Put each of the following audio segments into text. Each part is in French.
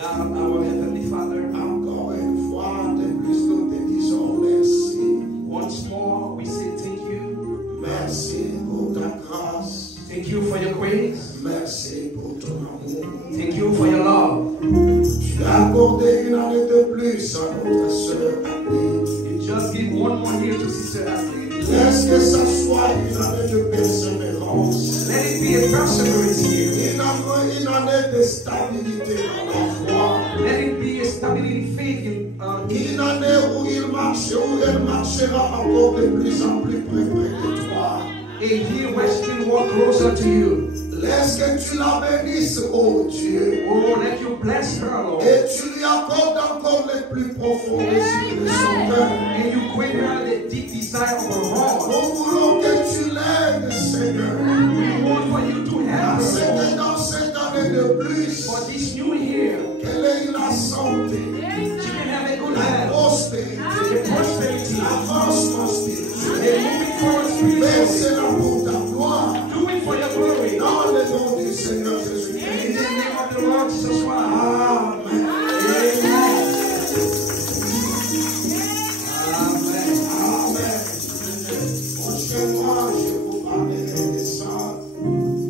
God, our Heavenly Father, I'm going far and restore sœur Adeline. You just give one more year to Sister Adeline. Laisse que ça soit une année de persévérance. Let it be a perseverance year. Une année de stabilité dans la foi. Let it be a stability faith in Une année où il marche, où elle marchera encore de plus en plus près de toi. a year where she can walk closer to you. Laisse que tu la bénisses, oh Dieu. Oh, let you bless her, Lord. Et tu lui accordes encore les plus profonds désirs de son cœur. And you grant her the deep desire of her heart. Nous voulons que tu l'aides, Seigneur. We want for you to help Parce her, que dans cette année de plus, for this new year. qu'elle ait la santé, She can have a good la health, prospérité, a prosperity, l'avancement a spirituel. moving forward spiritually. Fais-la pour ta gloire. Do it for your glory. Dans le nom du Seigneur In Jésus-Christ. the name of the Lord Jesus Christ. Amen. Amen. Amen. Amen. Prochainement, je vous parlerai de ça.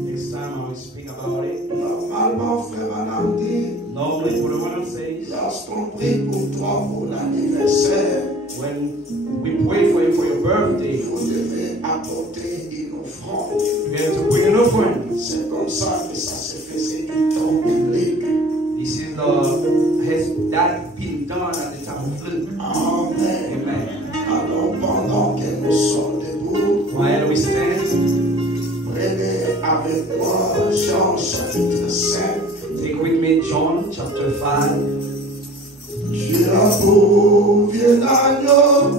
Next time I will speak about it. Normalement, frère Anandi, Normally, what the one says, lorsqu'on prie pour toi pour l'anniversaire, when we pray for you for your birthday, vous devez apporter une offrande. you have to bring an offering. C'est comme ça que ça se faisait du temps biblique. This is has that been done at the time of Luke. Amen. Amen. Alors, pendant que nous sommes debout, While we stand, prenez avec moi Jean chapitre 5. take with me John chapter 5. Tu as trouvé l'agneau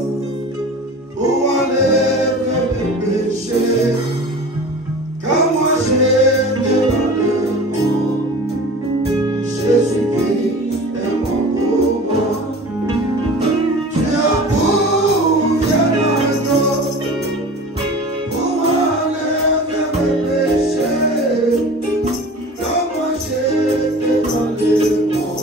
pour enlever les péchés, car moi j'ai dans le monde. Jésus-Christ est mon sauveur. Tu as trouvé l'agneau pour enlever les péchés, car moi j'ai dans le monde.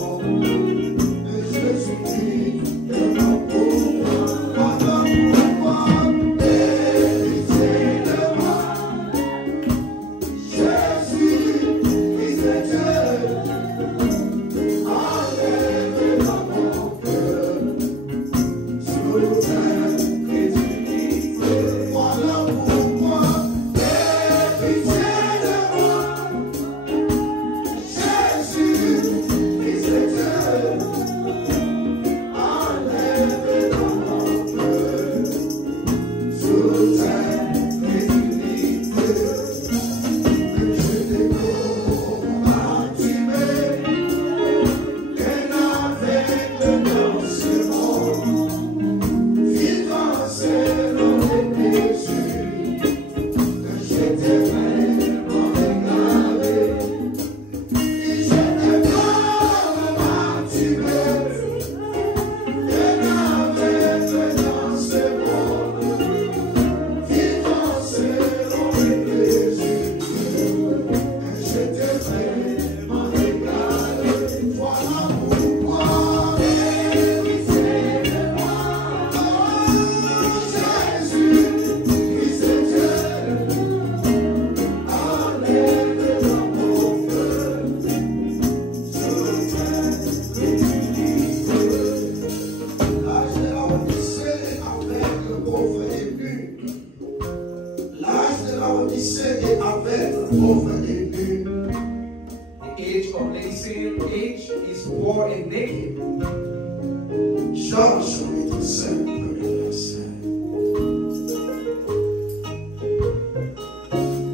Jean chapitre 5, premier verset.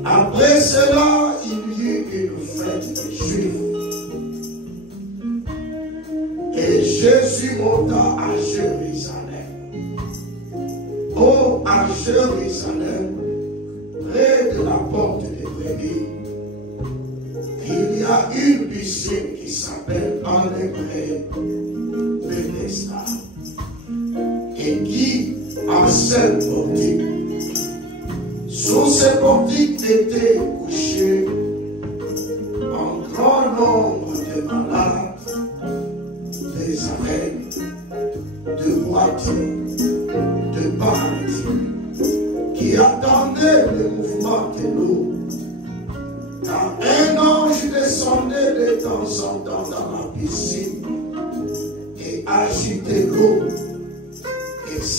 Après cela, il y eut une fête des Juifs. Et Jésus monta à Jérusalem. Oh, à Jérusalem, près de la porte des brebis, il y a une piscine qui s'appelle en hébreu Bethesda, et qui a 7 portiques. Sous ces portiques étaient couchés un grand nombre de malades, des aveugles, de boiteux, de paralytiques, qui attendaient le mouvement de l'eau. Car un ange descendait de temps en temps dans la piscine et agitait l'eau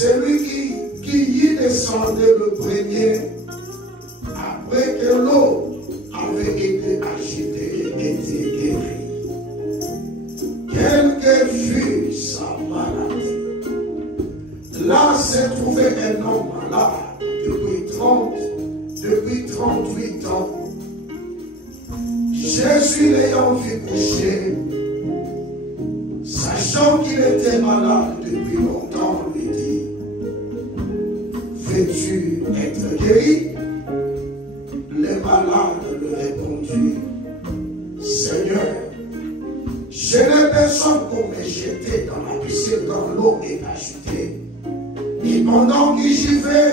celui qui y descendait le premier, après que l'eau avait été agitée, était guéri. Quelle que fût sa maladie, là se trouvait un homme malade depuis 38 ans. Jésus l'ayant vu coucher, sachant qu'il était malade depuis longtemps, lui dit: veux-tu être guéri? Les malades lui répondirent: Seigneur, je n'ai personne pour me jeter dans la piscine quand l'eau est agitée. Et pendant que j'y vais,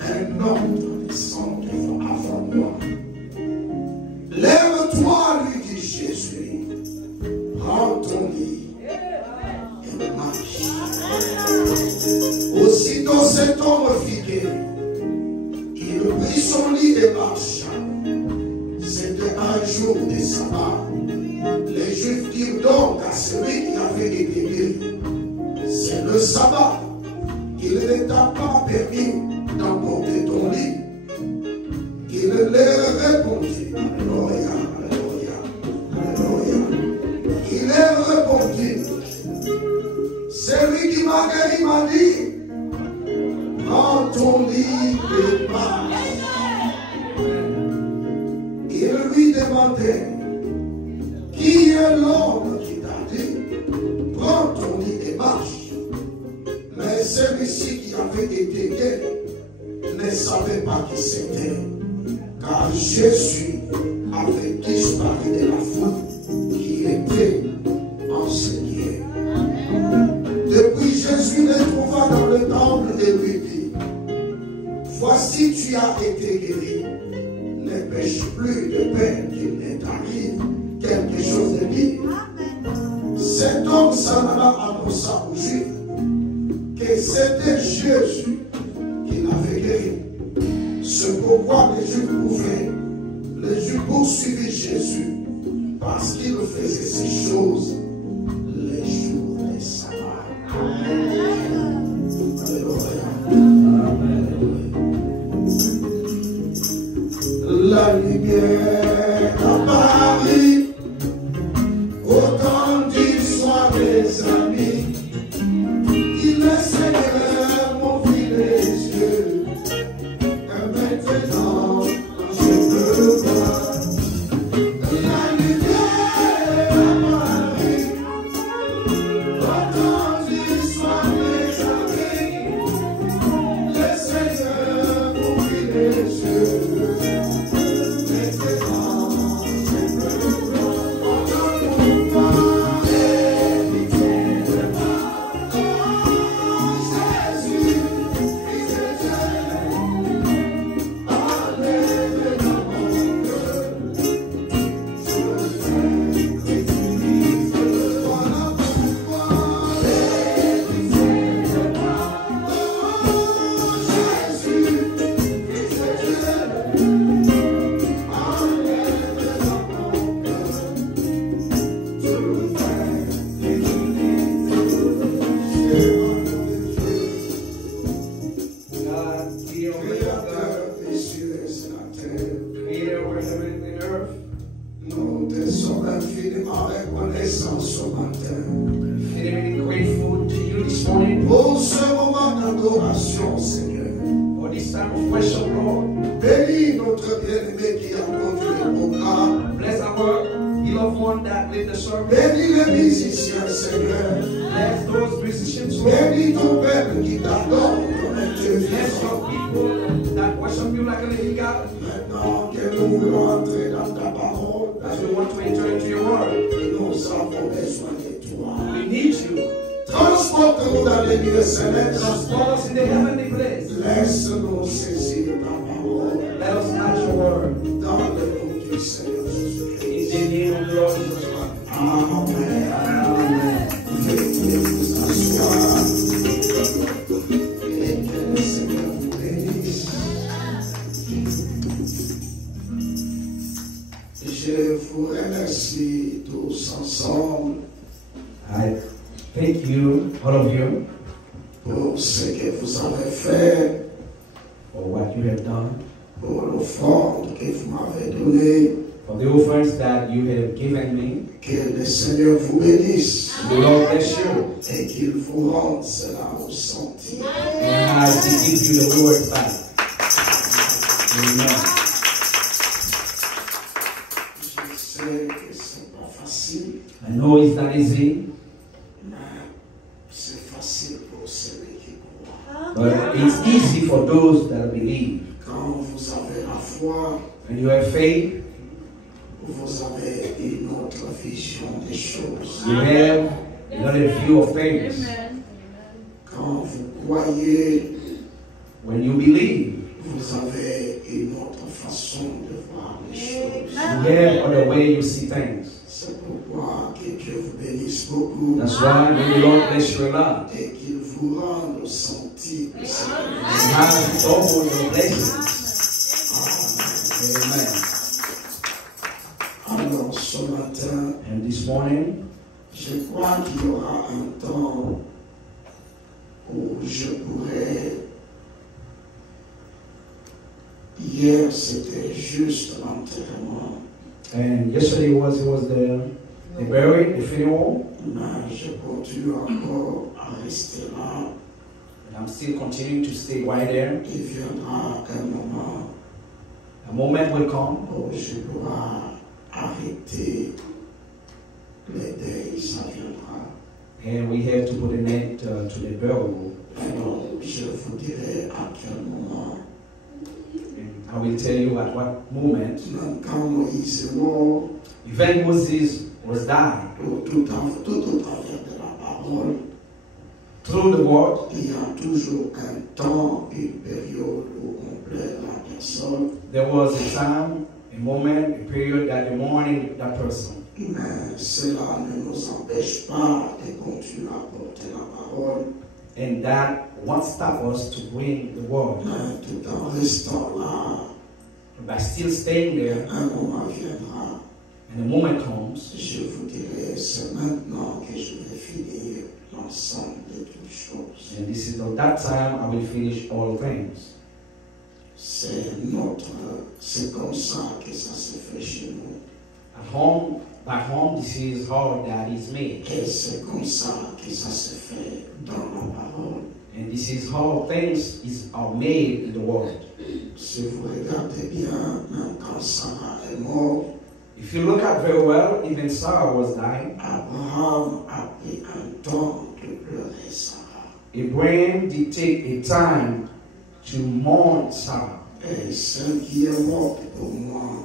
un homme descend avant moi. Lève-toi, lui dit Jésus, prends ton lit et marche. Aussitôt cet homme fut guéri. Il prit son lit et marcha. C'était un jour de sabbat. Les Juifs dirent donc à celui qui avait été guéri: c'est le sabbat. Il ne t'a pas permis d'emporter ton lit. Il leur répondit: Alléluia, Alléluia, Alléluia. Il leur répondit: celui qui m'a guéri m'a dit: prends ton lit et marche. Il lui demandait: qui est l'homme qui t'a dit: prends ton lit et marche? Mais celui-ci qui avait été guéri ne savait pas qui c'était, car Jésus avait disparu de la foule qui était enseignée. Depuis, Jésus le trouva dans le temple et lui dit: voici, tu as été guéri. Ne pêche plus de peine qu'il ne t'arrive quelque chose de pire. Cet homme s'en alla annonça aux Juifs que c'était Jésus qui l'avait guéri. C'est pourquoi les Juifs poursuivaient Jésus parce qu'il faisait ces choses les jours des sabbats. La lumière apparut au temps du soir des amis. Il le Seigneur m'ouvrit les yeux, et maintenant je peux le voir. La lumière apparut au temps du soir des amis. Le Seigneur m'ouvrit les yeux. Bénis les musiciens, Seigneur. Bless those musicians. Bénis ton peuple qui t'adore comme un Dieu vivant. Bless your people that worship you like a living God. Maintenant que nous voulons entrer dans ta parole, as we want to enter into your word, nous avons besoin de toi. We need you. Transporte-nous dans les lieux célestes. Transport us in the heavenly place. Laisse-nous saisir ta parole. Let us touch your word. Dans le nom du Seigneur Jésus-Christ. In the name of the Lord Jesus Christ. Amen. Amen. Veuillez vous asseoir. Et que le Seigneur vous bénisse. Je vous remercie tous ensemble. I thank you, all of you. pour ce que vous avez fait, for what you have done, pour l'offrande que vous m'avez donnée. for the offerings that you have given me. Que le Seigneur vous bénisse The Lord bless you. et qu'il vous rende cela au sentier. And I give you the word back. Amen. Je sais que c'est pas facile, I know it's not easy, mais c'est facile pour celui qui croit. but it's easy for those that believe. Quand vous avez la foi, When you have faith, vous avez une autre vision des choses. you have another view of things. Quand vous croyez, When you believe, vous avez une autre façon de voir les choses. you have other way you see things. C'est pourquoi que Dieu vous bénisse beaucoup That's why when the Lord bless you a lot, et qu'il vous rende sentir que c'est you have double your blessings. Amen. Alors ce matin, And this morning, je crois qu'il y aura un temps où je pourrais. Hier, c'était juste l'enterrement, and yesterday was the burial, the funeral, mais je continue encore à rester là. and I'm still continuing to stay right there. Il viendra un moment A moment will come où je pourrai arrêter les deuils, ça viendra. and we have to put an end to the burial. Alors, je vous dirai à quel moment. And I will tell you at what moment. Même quand Moïse est mort, Even Moses was died tout au travers de la parole, through the word. il y a toujours un temps, une période où on plaît la personne, There was a time, a moment, a period that the mourning that person. mais cela ne nous empêche pas de continuer à porter la parole, And that won't stop us to bring the word. mais tout en restant là, By still staying there, un moment viendra, and the moment comes, je vous dirai, c'est maintenant que je vais finir l'ensemble de toutes choses. and this is at that time I will finish all things. C'est comme ça que ça se fait chez nous. At home, back home, this is how that is made. Et c'est comme ça que ça se fait dans la parole. And this is how things are made in the world. Si vous regardez bien, même quand Sarah est morte, If you look at very well, even Sarah was dying. Abraham a pris un temps de pleurer Sarah. Abraham did take a time to mourn Sarah. Et celle qui est morte pour moi,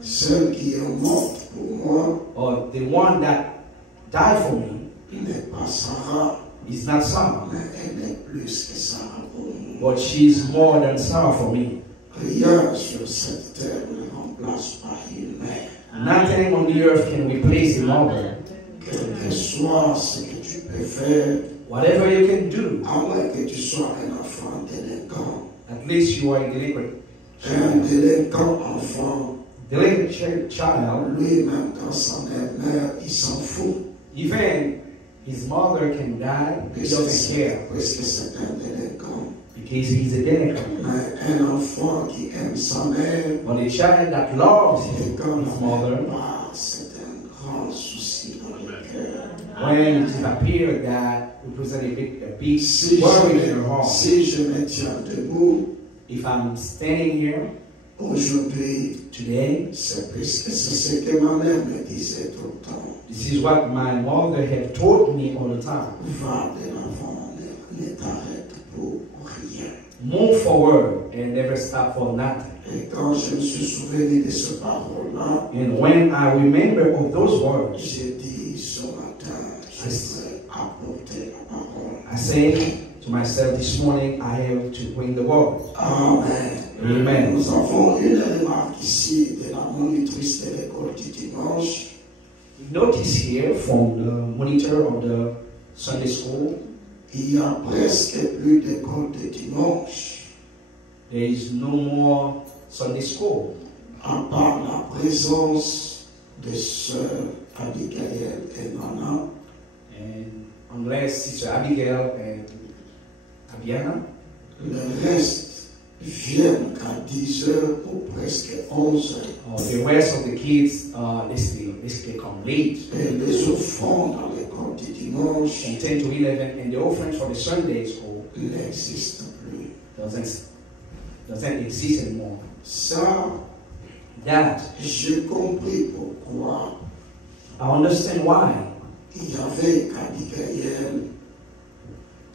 celle qui est morte pour moi, Or the one that died for me n'est pas Sarah, is not Sarah, mais elle est plus que Sarah pour moi. but she's more than Sarah for me. Rien sur cette terre ne remplace pas une mère. Nothing on the earth can replace a mother. Quel que soit ce que tu peux faire, Whatever you can do, à moins que tu sois un enfant délinquant. at least you are a delinquent. Un délinquant enfant, Delinquent child, lui-même quand sa mère meurt, il s'en fout. even his mother can die, he doesn't care Puisque c'est un délinquant. because he's a delinquent. Mais un enfant qui aime sa mère, But a child that loves et quand his la mère mother, part, c'est un grand souci dans le cœur. when it appears that represents a big Si worry in her heart. je me tiens debout If I'm standing here aujourd'hui, today, c'est puisque c'est ce que ma mère me disait tout le temps. this is what my mother had told me all the time. Va de l'avant, ne t'arrête pour rien. Move forward and never stop for nothing. Et quand je me suis souvenu de ce parole-là, And when I remember of those words, j'ai dit ce matin, je vais apporter la parole. I say to myself this morning, I have to bring the word. Amen. Amen. Nous avons une remarque ici de la monitrice de l'école du dimanche. Notice here from the monitor of the Sunday school, Il y a presque plus d'école de dimanche, there is no more Sunday school, à part la présence des sœurs Abigail et Nana. and unless Sister Abigail and Abiana. Le reste viennent à 10 heures ou presque 11 heures. The rest of the kids, they come late. Et les offrandes à l'école du dimanche From 10 to 11, and the offerings for the Sunday school n'existent plus. doesn't exist anymore. Ça, That, j'ai compris pourquoi I understand why il y avait Abigail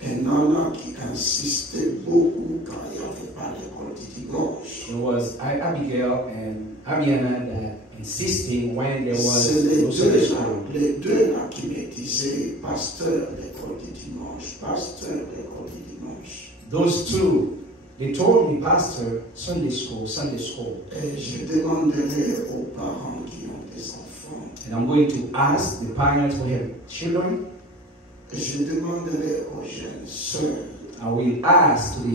et Nana qui insistaient beaucoup quand il n'y avait pas l'école du dimanche. there was Abigail and Abiana that insisting when there was C'est no Sunday school. les deux là qui me disaient, pasteur l'école du dimanche, pasteur l'école du dimanche. Those two, they told me, Pastor, Sunday school. Et je demanderai aux parents qui ont des enfants, And I'm going to ask the parents who have children, je demanderai aux jeunes sœurs I will ask to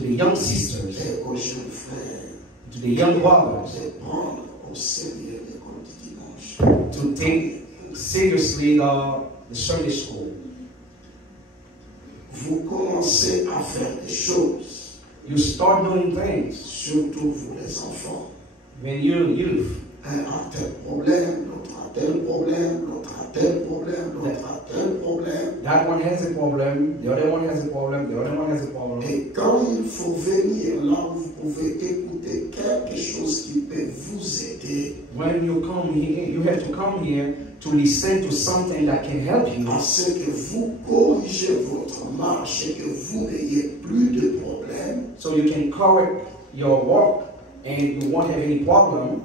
the young sisters, et aux jeunes frères to the young brothers, de prendre au sérieux l'école du dimanche. to take seriously the Sunday school. Vous commencez à faire des choses, You start doing things surtout vous les enfants. when you're youth. Un a tel problème, l'autre a tel problème, l'autre a tel problème, l'autre a tel problème. That one has a problem, the other one has a problem, the other one has a problem. Et quand il faut venir là où vous pouvez écouter quelque chose qui peut vous aider When you come here, you have to come here to listen to something that can help you, à ce que vous corrigez votre marche et que vous n'ayez plus de problème. so you can correct your walk and you won't have any problem.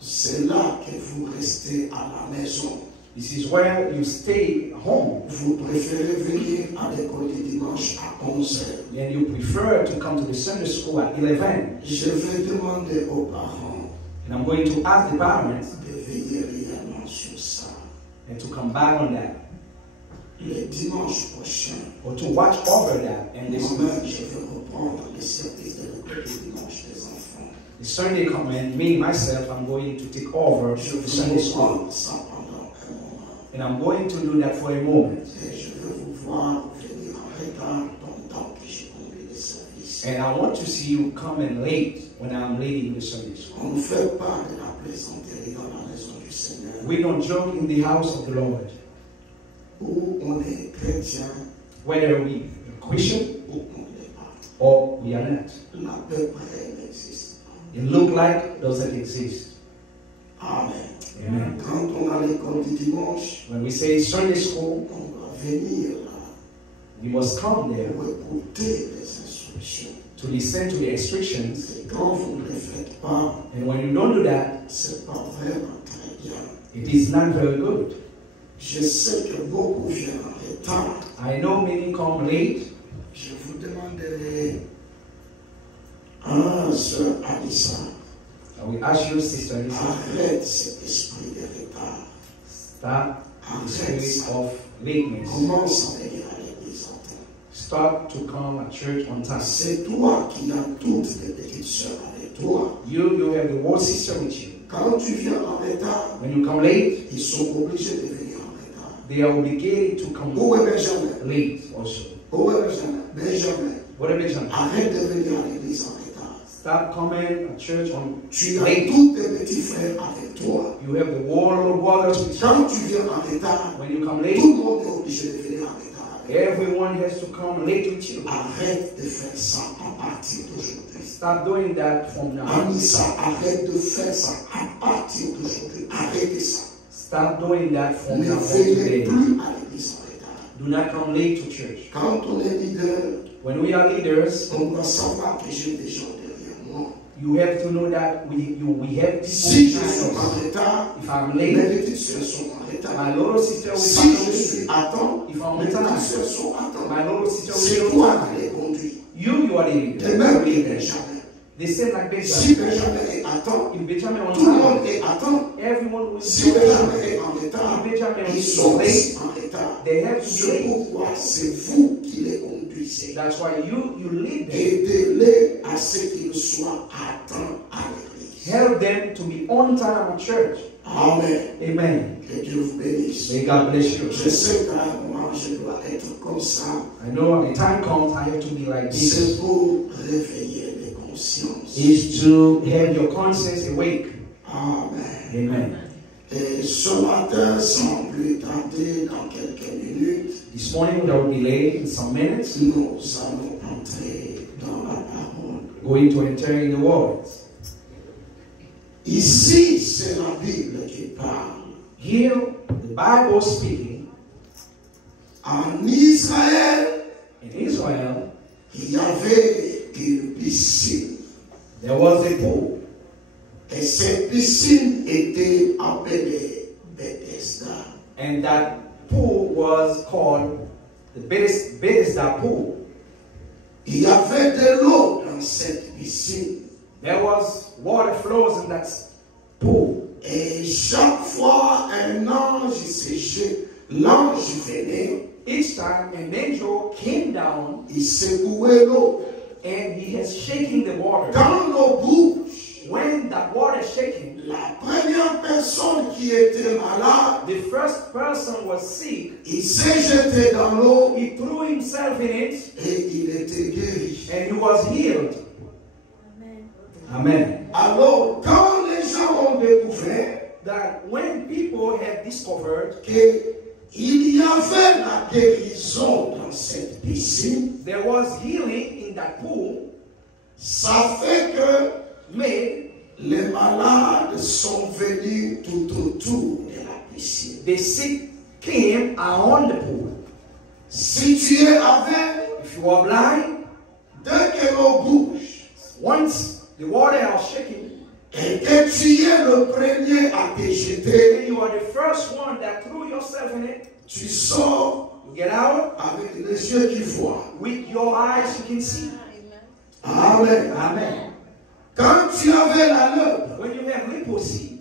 C'est là que vous restez à la maison. This is where you stay home, Vous préférez venir à l'école du dimanche à 11 heures. and you prefer to come to the Sunday school at 11. Je vais demander aux parents And I'm going to ask the parents de veiller réellement sur ça. and to come back on that, Le dimanche prochain, or to watch over that. And moi-même, je vais reprendre le service de l'école du dimanche des enfants. the Sunday coming, me myself, I'm going to take over Je the vais Sunday school, reprendre ça pendant un moment. and I'm going to do that for a moment. Et je veux vous voir venir en retard pendant que je conduis le service. And I want to see you coming late when I'm leading the Sunday school. On ne fait pas de la plaisanterie dans la maison du Seigneur. We don't joke in the house of the Lord, Ou on est chrétien, whether we are Christian ou on ne l'est pas. or we are not. La peu près n'existe pas. It look like doesn't exist. Amen. Amen. Quand on a l'école du dimanche, When we say Sunday school, on doit venir là we must come there pour écouter les instructions. to listen to the instructions. Et quand vous ne le faites pas, And when you don't do that, c'est pas vraiment très bien. it is not very good. Je sais que beaucoup viennent en retard. I know many come late. Je vous demanderai, sœur Alissa, I will ask you, Sister Lisa, arrête cet esprit de retard. stop the Arrête spirit ça. of lateness. Commence à venir à l'église en temps. Start to come at church on time. C'est toi qui as toutes les petites sœurs avec toi. You have the whole sister with you. Quand tu viens en retard, When you come late, ils sont obligés de venir en retard. they are obligated to come Où est Benjamin? late also. Où est Benjamin? Benjamin, What a vision. arrête de venir à l'église en retard. Stop coming at church on Tu as late. tous tes petits frères avec toi. You have the whole little brothers with you. Quand tu viens en retard, When you come tout late, le monde est obligé de venir en retard. everyone has to come late with you. Arrête de faire ça à partir d'aujourd'hui. Stop doing that from now. Anissa, arrête de faire ça à partir d'aujourd'hui. Arrêtez ça. Stop doing that from Ne now on venez today. plus à l'église en retard. Do not come late to church. Quand on est leader, When we are leaders, on doit savoir que j'ai des gens derrière moi. you have to know that we have Si people je suis behind en us. retard, If I'm mes late, petites sœurs sont en retard. my little sister will Si follow je me. suis à temps, If I'm mes on petites time, sœurs sont à temps. my little sister C'est will toi follow me. qui les conduis. You are the De leader. même que leader. Benjamin. They say like Si Benjamin. Benjamin est à temps, If Benjamin on tout le monde time, est à temps. everyone will Si be Benjamin late. est en retard, If Benjamin ils is sont late, aussi en retard. they have to be C'est late. pourquoi c'est vous qui les conduisez. That's why you lead them. Aidez-les à ce qu'ils soient à temps à l'église. Help them to be on time at church. Amen. Amen. Que Dieu vous bénisse. May God bless you. Je sais qu'à un moment, je dois être comme ça. I know when the time comes, I have to be like this. C'est pour réveiller les consciences. Is to have your conscience awake. Amen. Amen. Et ce matin, sans plus tarder, dans quelques minutes, This morning, without delay, in some minutes, nous allons entrer dans la parole. going to enter in the word. Ici, c'est la Bible qui parle. Here, the Bible speaking, En Israël, in Israel, il y avait une piscine. there was a pool. Et cette piscine était appelée Bethesda. And that pool was called the Bethesda pool. Il y avait de l'eau dans cette piscine. There was water flows in that pool. Et chaque fois un ange l'ange venait, Each time an angel came down il secouait l'eau. and he has shaking the water. Quand l'eau bouge, When that water is shaking, la première personne qui était malade, the first person was sick. il s'est jeté dans l'eau He threw himself in it et il était guéri. and he was healed. Amen. Alors, quand les gens ont découvert That when people have discovered qu'il y avait la guérison dans cette piscine, there was healing in that pool, ça fait que made les malades sont venus tout autour de la piscine. the sick came around the pool. Si tu es aveugle, If you are blind, dès que l'eau bouge once the water is shaking, et que tu es le premier à te jeter, and you are the first one that threw yourself in it, tu sors you get out avec les yeux qui voient. with your eyes, you can see. Amen. Amen. Quand tu avais la lèpre, When you have leprosy,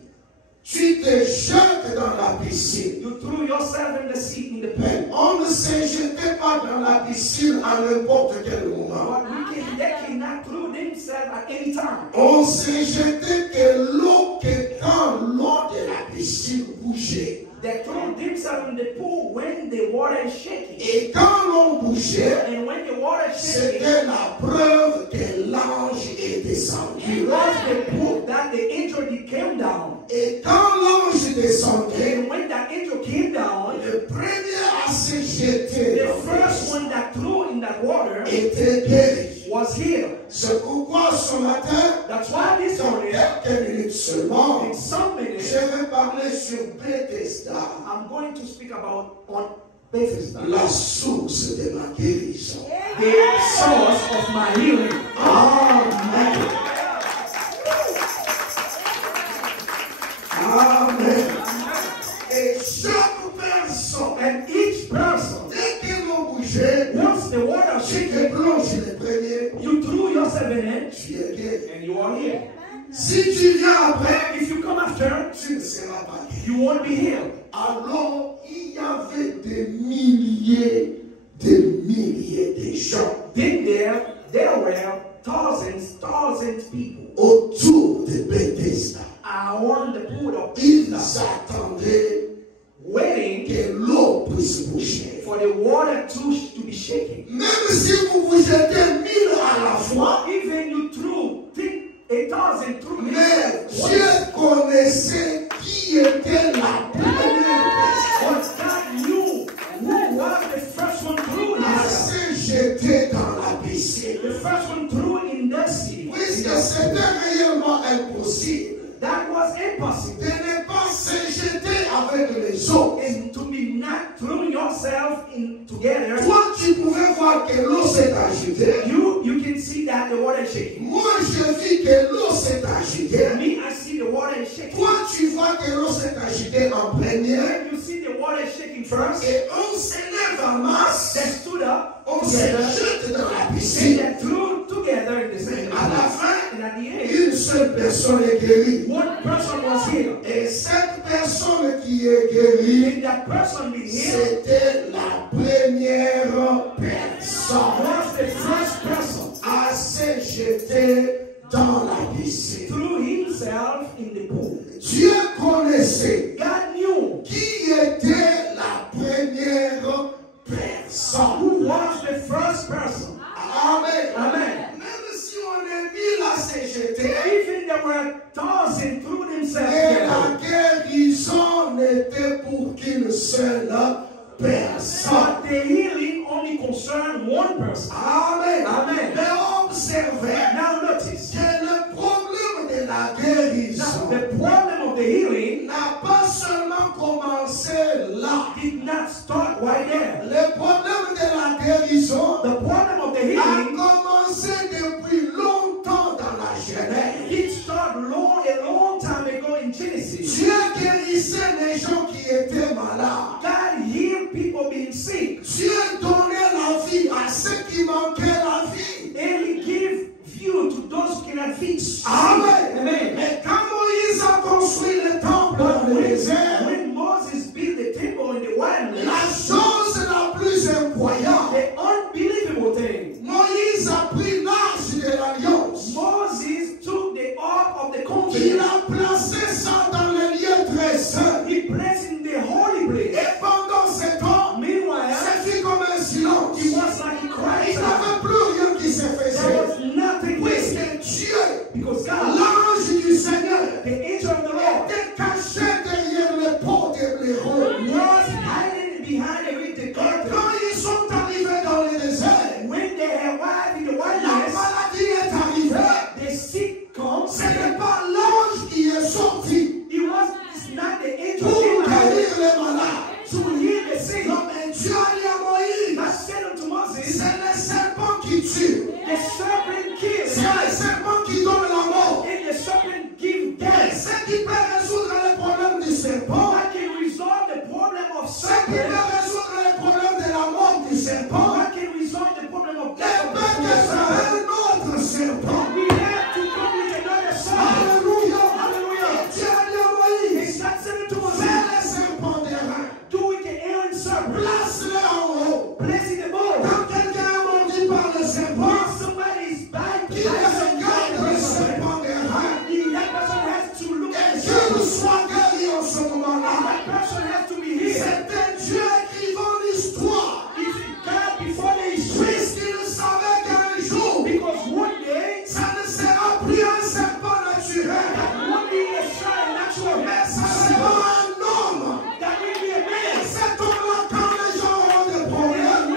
tu te jettes dans la piscine. you threw yourself in the sea in the pool. Mais on ne se jetait pas dans la piscine à n'importe quel moment. But they cannot throw themselves at any time. On se jetait que quand l'eau de la piscine bougeait. They throw themselves in the pool when the water is shaking. Et quand l'eau bougeait, And when the water is shaking, c'était la preuve que l'ange est it descendu. was the proof that the angel came down. Et quand l'ange descendait, And when that angel came down, le premier à se jeter the dans la first one that threw in that water était guéri. was healed. C'est pourquoi ce matin, That's why this dans morning, quelques minutes seulement, in some minutes, je vais parler sur Bethesda, I'm going to speak about on Bethesda, la source de ma guérison. the source of my healing. Amen. Amen. Et chaque personne, And each person, dès que l'on bougeait, once the water si tu shaking, plonges le premier, you threw yourself in it, tu es guéri. and you are healed. Si tu viens après, If you come after, tu ne seras pas guéri. you won't be healed. Alors, il y avait des milliers de gens Then there were thousands people autour de Bethesda. around the pool of Ils Bethesda, attendaient waiting que l'eau puisse bouger. for the water to be shaken. Même si vous vous jetez 1000 à la fois, Even you threw 1,000 through mais it. Dieu connaissait qui était la première personne But God knew who was the first one through à himself. se jeter dans la piscine. The first one through in the sea. Puisque c'était réellement impossible That was de impossible. ne pas se jeter avec les autres. And to be not throwing yourself in together, Toi, tu pouvais voir que l'eau s'est agitée. you can see that the water is shaking. Moi, je vis que l'eau s'est agitée. Me, I see the water is shaking. Toi, tu vois que l'eau s'est agitée en première. When you see the water is shaking first, Et on s'élève en masse. they stood up On se together, jette dans la and piscine. they threw together in the same À la place. fin, And at the end, une seule personne est guérie. one person was healed. Et cette personne qui est guérie, And that person being healed c'était la première personne was the first person à se jeter dans la piscine. threw himself in the pool. Dieu connaissait God knew qui était la première personne. who was the first person. Amen. Amen. Même si on est mis la CGT, Even there were thousands threw themselves et in. la guérison n'était pour qu'une seule personne. But the healing only concerned one person. Amen. Amen. Mais observez Now notice, que le problème de la now, guérison the problem of the healing n'a pas seulement commencé là. did not start right there. Le problème de la guérison The problem of the a healing commencé depuis longtemps dans la Genèse. did start a long time ago in Genesis. Dieu guérissait les gens qui étaient malades. God healed people being sick. Dieu donnait la vie à ceux qui manquaient la vie. And he gave view to those who cannot fix. Amen. Amen. Mais quand Moïse a construit le temple dans le désert, When Moses built the temple in the wilderness, la chose la plus incroyable, the unbelievable thing, Moïse a pris l'arche de l'alliance. Moses took the ark of the Il covenant. a placé ça dans le lieu très saint. He placed in the holy place. Et pendant ce temps, Meanwhile, c'est fait comme un silence. it was like he Il cried n'y out. avait plus rien qui se There faisait. was nothing there. Puisque Dieu, Because God, l'ange du Seigneur, the angel of the Lord, était caché derrière le pot de blaireau. was hiding behind the Et curtain. quand ils sont arrivés dans le désert, When they arrived in the la wilderness, maladie est arrivée. the sick comes. Ce n'est pas l'ange qui est sorti It's not the angel pour came out guérir les malades. to heal the sick. Non, mais Dieu a dit à Moïse, God said unto Moses, c'est le serpent qui tue. the serpent kills, C'est le serpent qui donne la mort. and the serpent gives Et death. ce qui peut résoudre le problème du serpent, What can resolve the problem of ce qui peut serpent? résoudre le problème de la mort du serpent, What can resolve the problem of ne death of peut que the serpent? faire un autre serpent. We have to come with another serpent. Alléluia. Hallelujah. Et Dieu a dit à Moïse, And God said unto Moses, fais le serpent des reins, do it the Aaron serpent. place-le en haut. Place in the bowl. Quand quelqu'un est mordu par le serpent, If somebody is biting qu'il regarde le serpent des reins that person has to look at et the qu'il serpent. soit guéri en ce moment-là. That person has to be healed. C'était Dieu écrivant l'histoire, It's God before the history. puisqu'il savait qu'un jour, Because one day, ça ne sera plus un serpent naturel, one day a child, natural mais has ça sera un homme. that will be a Et man. cet homme-là, quand les gens auront des problèmes,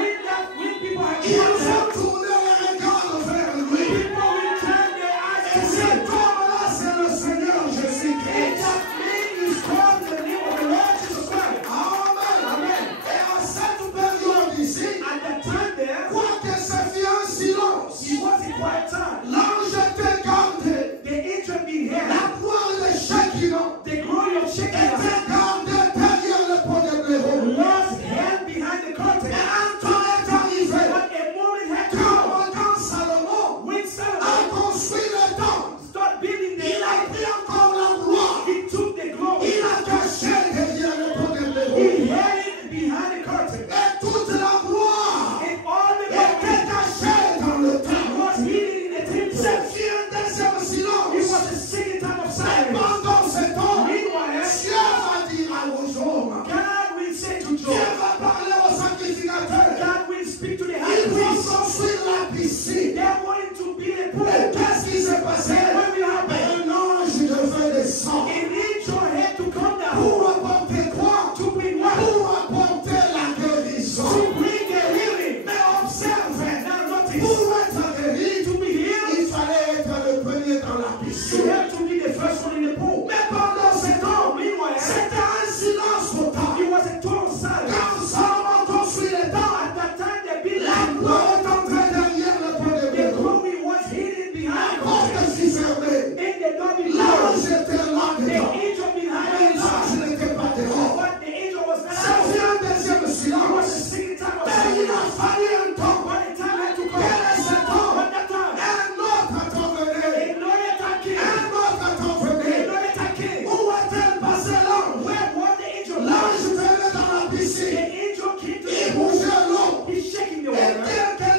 When people have ils problems, vont tourner les regards vers lui. people will turn their eyes Et to cet him. homme-là, c'est le Seigneur And Jésus-Christ. that man is called the name of the Lord Jesus Christ. Amen. Amen. Et à cette période ici, At that time there, quoique ce fût un silence, it was a quiet time. l'ange était gardé. The angel being held. La gloire de Shekinah The glory of Shekinah était gardée derrière le pot de blaireau. was held behind the Et curtain. un temps est arrivé But a moment had come quand Salomon when a Solomon construit le temple. started building the Il a light. pris encore la gloire. He took the glory. Il a caché derrière le pot de blaireau. He held it behind the curtain. Et toute la gloire And all the était glory cachée dans le temple. was hidden in the temple. Ce fut un deuxième It silence. was a second time of Et silence. pendant ce temps, Meanwhile, Dieu va dire aux hommes, God will say to Dieu Job, va parler aux sacrificateurs. God will speak to the Ils high vont priest. construire la piscine. They're going to build a Et pool. qu'est-ce qui s'est passé? What will happen? Un ange devait descendre. An angel had to come down Pour apporter quoi? to bring what? Pour apporter la guérison. To bring the healing. Mais observe, Now notice, pour être guéri, to be healed, il fallait être le premier dans la you piscine. have to be the first one in the pool. Mais pendant ce temps, Meanwhile, c'était un silence total. it was a total silence. Quand Salomon construit le temple, At that time, the building, la gloire est entrée derrière le pot de the blaireau. glory was hidden La behind the porte curtain. fut fermée. And the door being L'ange closed. était là The dedans. angel behind Mais the l'ange door. n'était pas dehors. But the angel was not Ça out. fut un deuxième It was a silence. second time of Mais il a silence. fallu un temps. But the time had to come. Quel est ce temps? But that time, Un autre temps venait. another time came. Un autre temps venait. Another time came. Où est-elle passée l'ange? Where was the angel? L'ange venait dans la The piscine. angel came to Il the pool. bougeait l'eau. He's shaking the Et water. dès que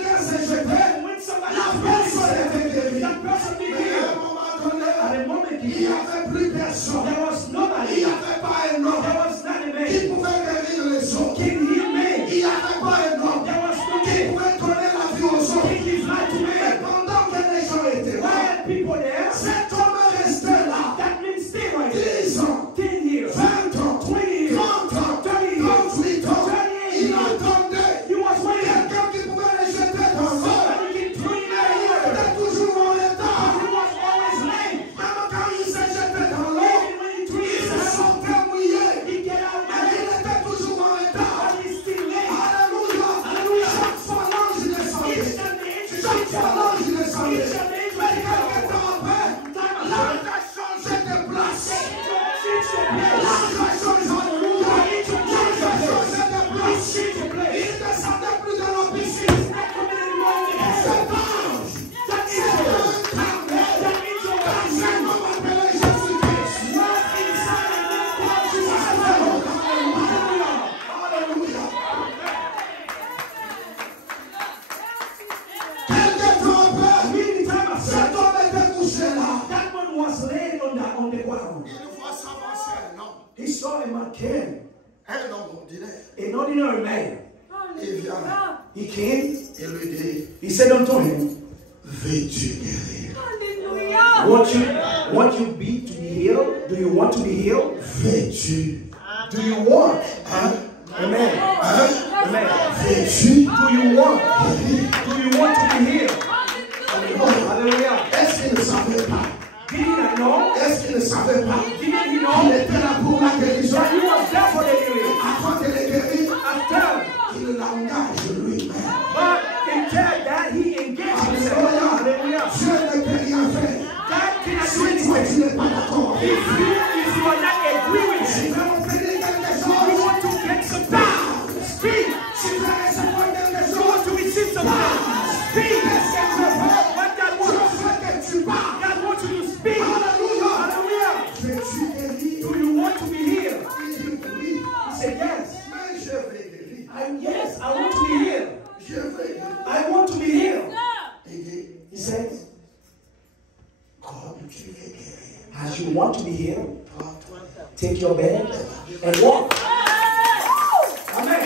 live. pouvait donner la vie aux autres. He gives life to Mais men. pendant que les gens étaient là, While people there, cet homme est resté là. that means stay right there. 10 ans, 10 years, 20 ans, 20 years, 30 ans, 30 years. 38 ans. Il attendait. He was waiting. Quelqu'un qui pouvait les jeter dans l'eau. Somebody can throw him Mais il in the était water. toujours en retard. He was always late. Même quand il s'est jeté dans l'eau, Even when he threw il se himself, sentait mouillé. he get out Mais il late. était toujours en retard. But he's still late. Alléluia. Alléluia. Chaque fois l'ange descendait. Each time the angel Chaque reached fois out, l'ange descendait. each time the angel Mais reached quelque out, temps après, l'ange a changé de place. change the place. L'ange a changé, alléluia. L'ange a changé de place. Change the place. Il ne descendait plus dans la piscine. Not coming anymore in the air. Cet ange, That c'est angel, un carnet. that angel was Quand cet homme appelé Jésus-Christ. not inside and then called Jesus Christ. Hallelujah. Alléluia. Quelque temps après, Many time after, cet homme était couché là. that man was laying on the ground. Il voit s'avancer un homme. He saw a man came, Un homme ordinaire. an ordinary man. Il vient. He came, Il lui dit, he said unto him, veux-tu guérir? want you be to be healed? Do you want to be healed? Veux-tu? Do you want? Hein? Amen. Hein? Amen. Veux-tu? Do you want? Do you want to be healed? Hallelujah. Est-ce qu'il ne savait pas? Did he not know? Est-ce qu'il ne savait pas? Didn't he Il know? était là pour la guérison. That he was there for the healing. Avant de le guérir, After, il l'engage lui-même. but instead that he engaged himself. Hallelujah. Dieu ne peut rien faire. God cannot do Si toi anything. tu n'es pas d'accord, If you are not agree with si him, tu veux obtenir quelque you chose, want to get some power, speak. si tu veux recevoir quelque You chose, want to receive some power, speak. qu'est-ce que tu veux? What God Je wants. veux que tu parles. God wants you to speak. Alléluia. Hallelujah. Veux-tu guérir? Do you want to be healed? Il dit oui. He said, yes. Mais je vais guérir. Yes, I want to be healed. Je vais guérir. I want to be healed. Il dit, He said, comme tu veux guérir, as you want to be healed, prends-toi. take your bed and walk. Amen.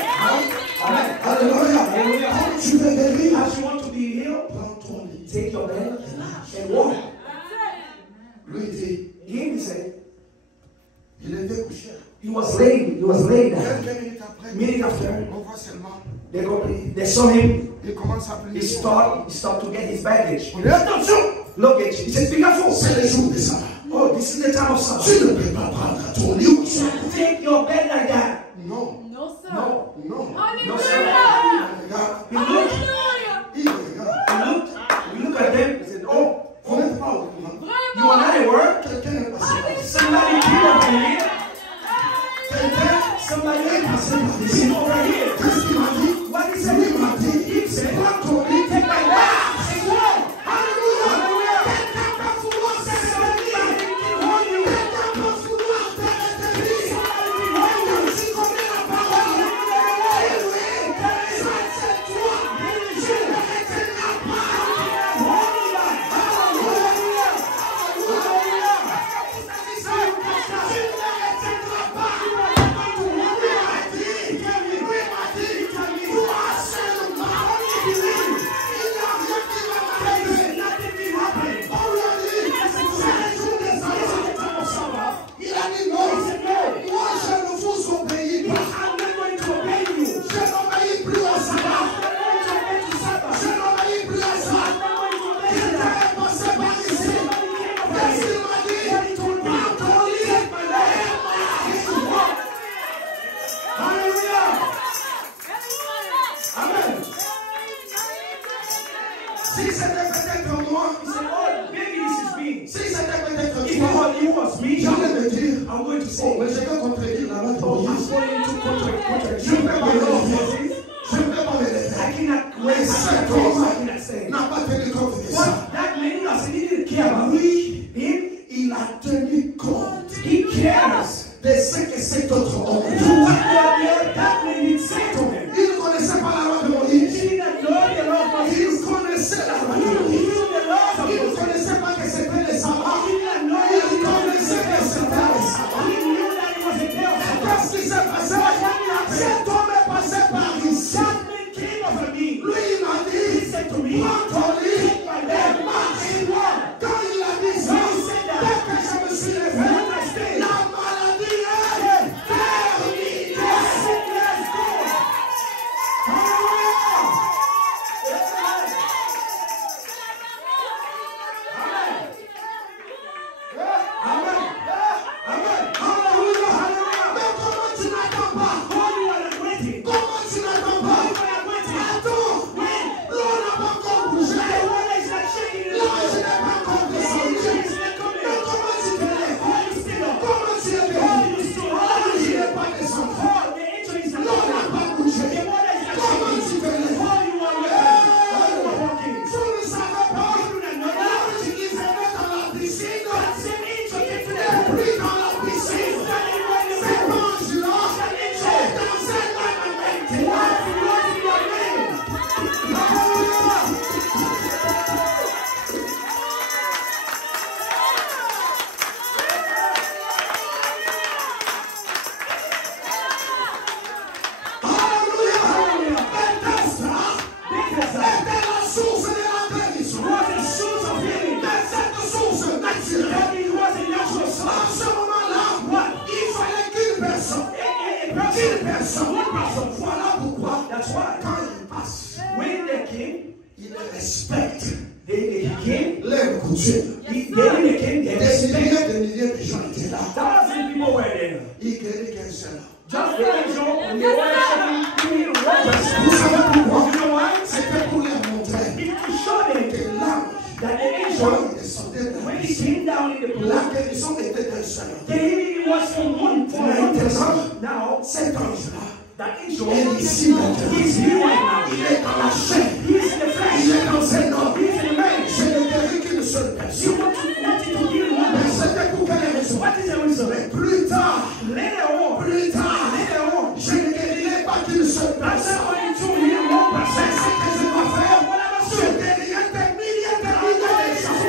Amen. Alléluia. Hallelujah. Comme tu veux guérir, As you want to be healed, prends ton lit. take your bed and walk. Lui dit, He said, il était couché. he was laid down. Quelques minutes après, Minute after, on voit seulement, they saw him. il commence à He plier. start to get his baggage. On dit, attention, Luggage. He said, be careful. c'est le jour de sabbat. Oh, this is the time of Sabbath. Tu ne peux pas prendre ton lit ou ça. Take your bed like that. Non, No, sir. No. non. No, sir. Regarde, He looked. il regarde. We look at them. He said, oh, On n'est pas au courant. you are not at work. Quelqu'un est passé par ici. Somebody came over here. Quelqu'un Somebody est passé par is ici. over here. Qu'est-ce qu'il m'a dit? What he said? Lui m'a dit, He said, prends ton lit. take my bag and walk. Alléluia. Hallelujah. Quelqu'un va vouloir Somebody s'éloigner. can hold you. Quelqu'un va vouloir te retenir. Tu connais la parole. Et lui, ça c'est toi. Je ne retiendrai pas. Il a dit non. Moi je ne vous obéis pas. I'm not going to obey you. Je n'obéis plus au sabbat. Je n'obéis plus à ça. Quelqu'un est passé par ici. Qu'est-ce qu'il m'a dit? Prends ton lit et marche. Hallelujah. Amen. Si c'était peut-être moi, He said, oh, maybe this is me. si c'était peut-être If toi, it was me, j'allais me dire, I'm going to oh, say, mais je vais contredire la loi de oh, I'm Moïse. going to contradict Je ne peux pas me the law of lever. Moses. Je ne peux pas me lever. I cannot raise my Cet voice. I homme cannot say. n'a pas tenu compte de ça. What that man does, he didn't care about me. Him, Il a tenu compte he cares. de ce que cet autre homme To dit. what that man did say to him. Il ne connaissait pas la loi de He Moïse. did not know the law of Moses. Il connaissait la loi He de Moïse. knew the laws of Il ne Moses. connaissait pas que c'était le sabbat. He did not know Il that it was connaissait que c'était le sabbat. He knew that it was a day of Sabbath. Qu'est-ce qui s'est passé? Cet homme est passé par ici. That man came over me. Lui, prends ton lit et marche. Quand il a dit ça, dès que je me suis levé, la maladie est terminée. Voilà pourquoi, quand il passe, il respecte les coutumes. Des milliers de gens étaient là. Il guérit qu'un seul. Vous savez pourquoi? C'était pour leur montrer que l'ange, quand il descendait la guérison était d'un seul. Maintenant, cet ange-là, est ici maintenant. Il est dans la chair. Il est dans un homme. Je ne guéris qu'une seule personne. Mais c'était pour quelle raison? Mais plus tard, je ne guérirai pas qu'une seule personne. C'est ce que je dois faire. Je guérirai des milliers de gens.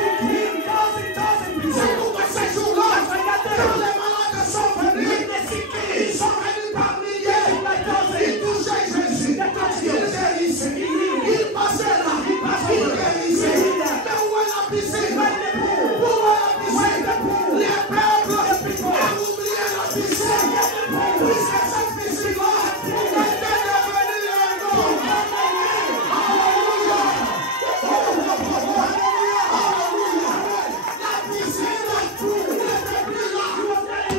C'est pourquoi ces jours-là, quand les malades sont venus, ils sont venus par milliers. Ils touchaient Jésus. Ils guérissaient. Ils passaient là. Ils guérissaient. Mais où est la piscine? Où est la piscine? Les peuples ont oublié la piscine. Puisque cette piscine-là était devenue un nom. Alléluia. Alléluia. La piscine n'était plus là.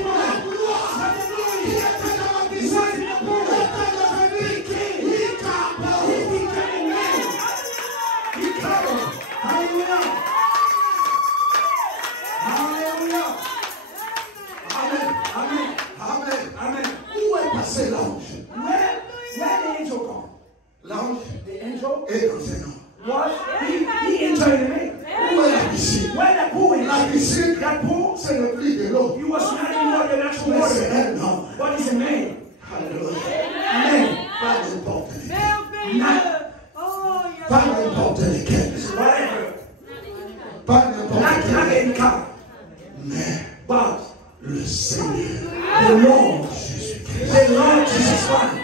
La gloire qui était dans la piscine était devenue Alléluia. Alléluia. Amen. Amen. Amen. Amen. Où est passé l'ange? Where the angel gone? L'ange The angel est dans un homme. was he entered the man. Où est la piscine? Where that pool is? La piscine, That pool, ce n'est plus de l'eau. he was not anymore the natural Mais c'est water. un homme. But he's a man. Alléluia. Amen. Pas n'importe lequel. Pas Pas n'importe lequel. Whatever. Pas n'importe Not lequel. any kind. Mais But le Seigneur, the Lord, Jésus-Christ. the Lord Jesus Christ.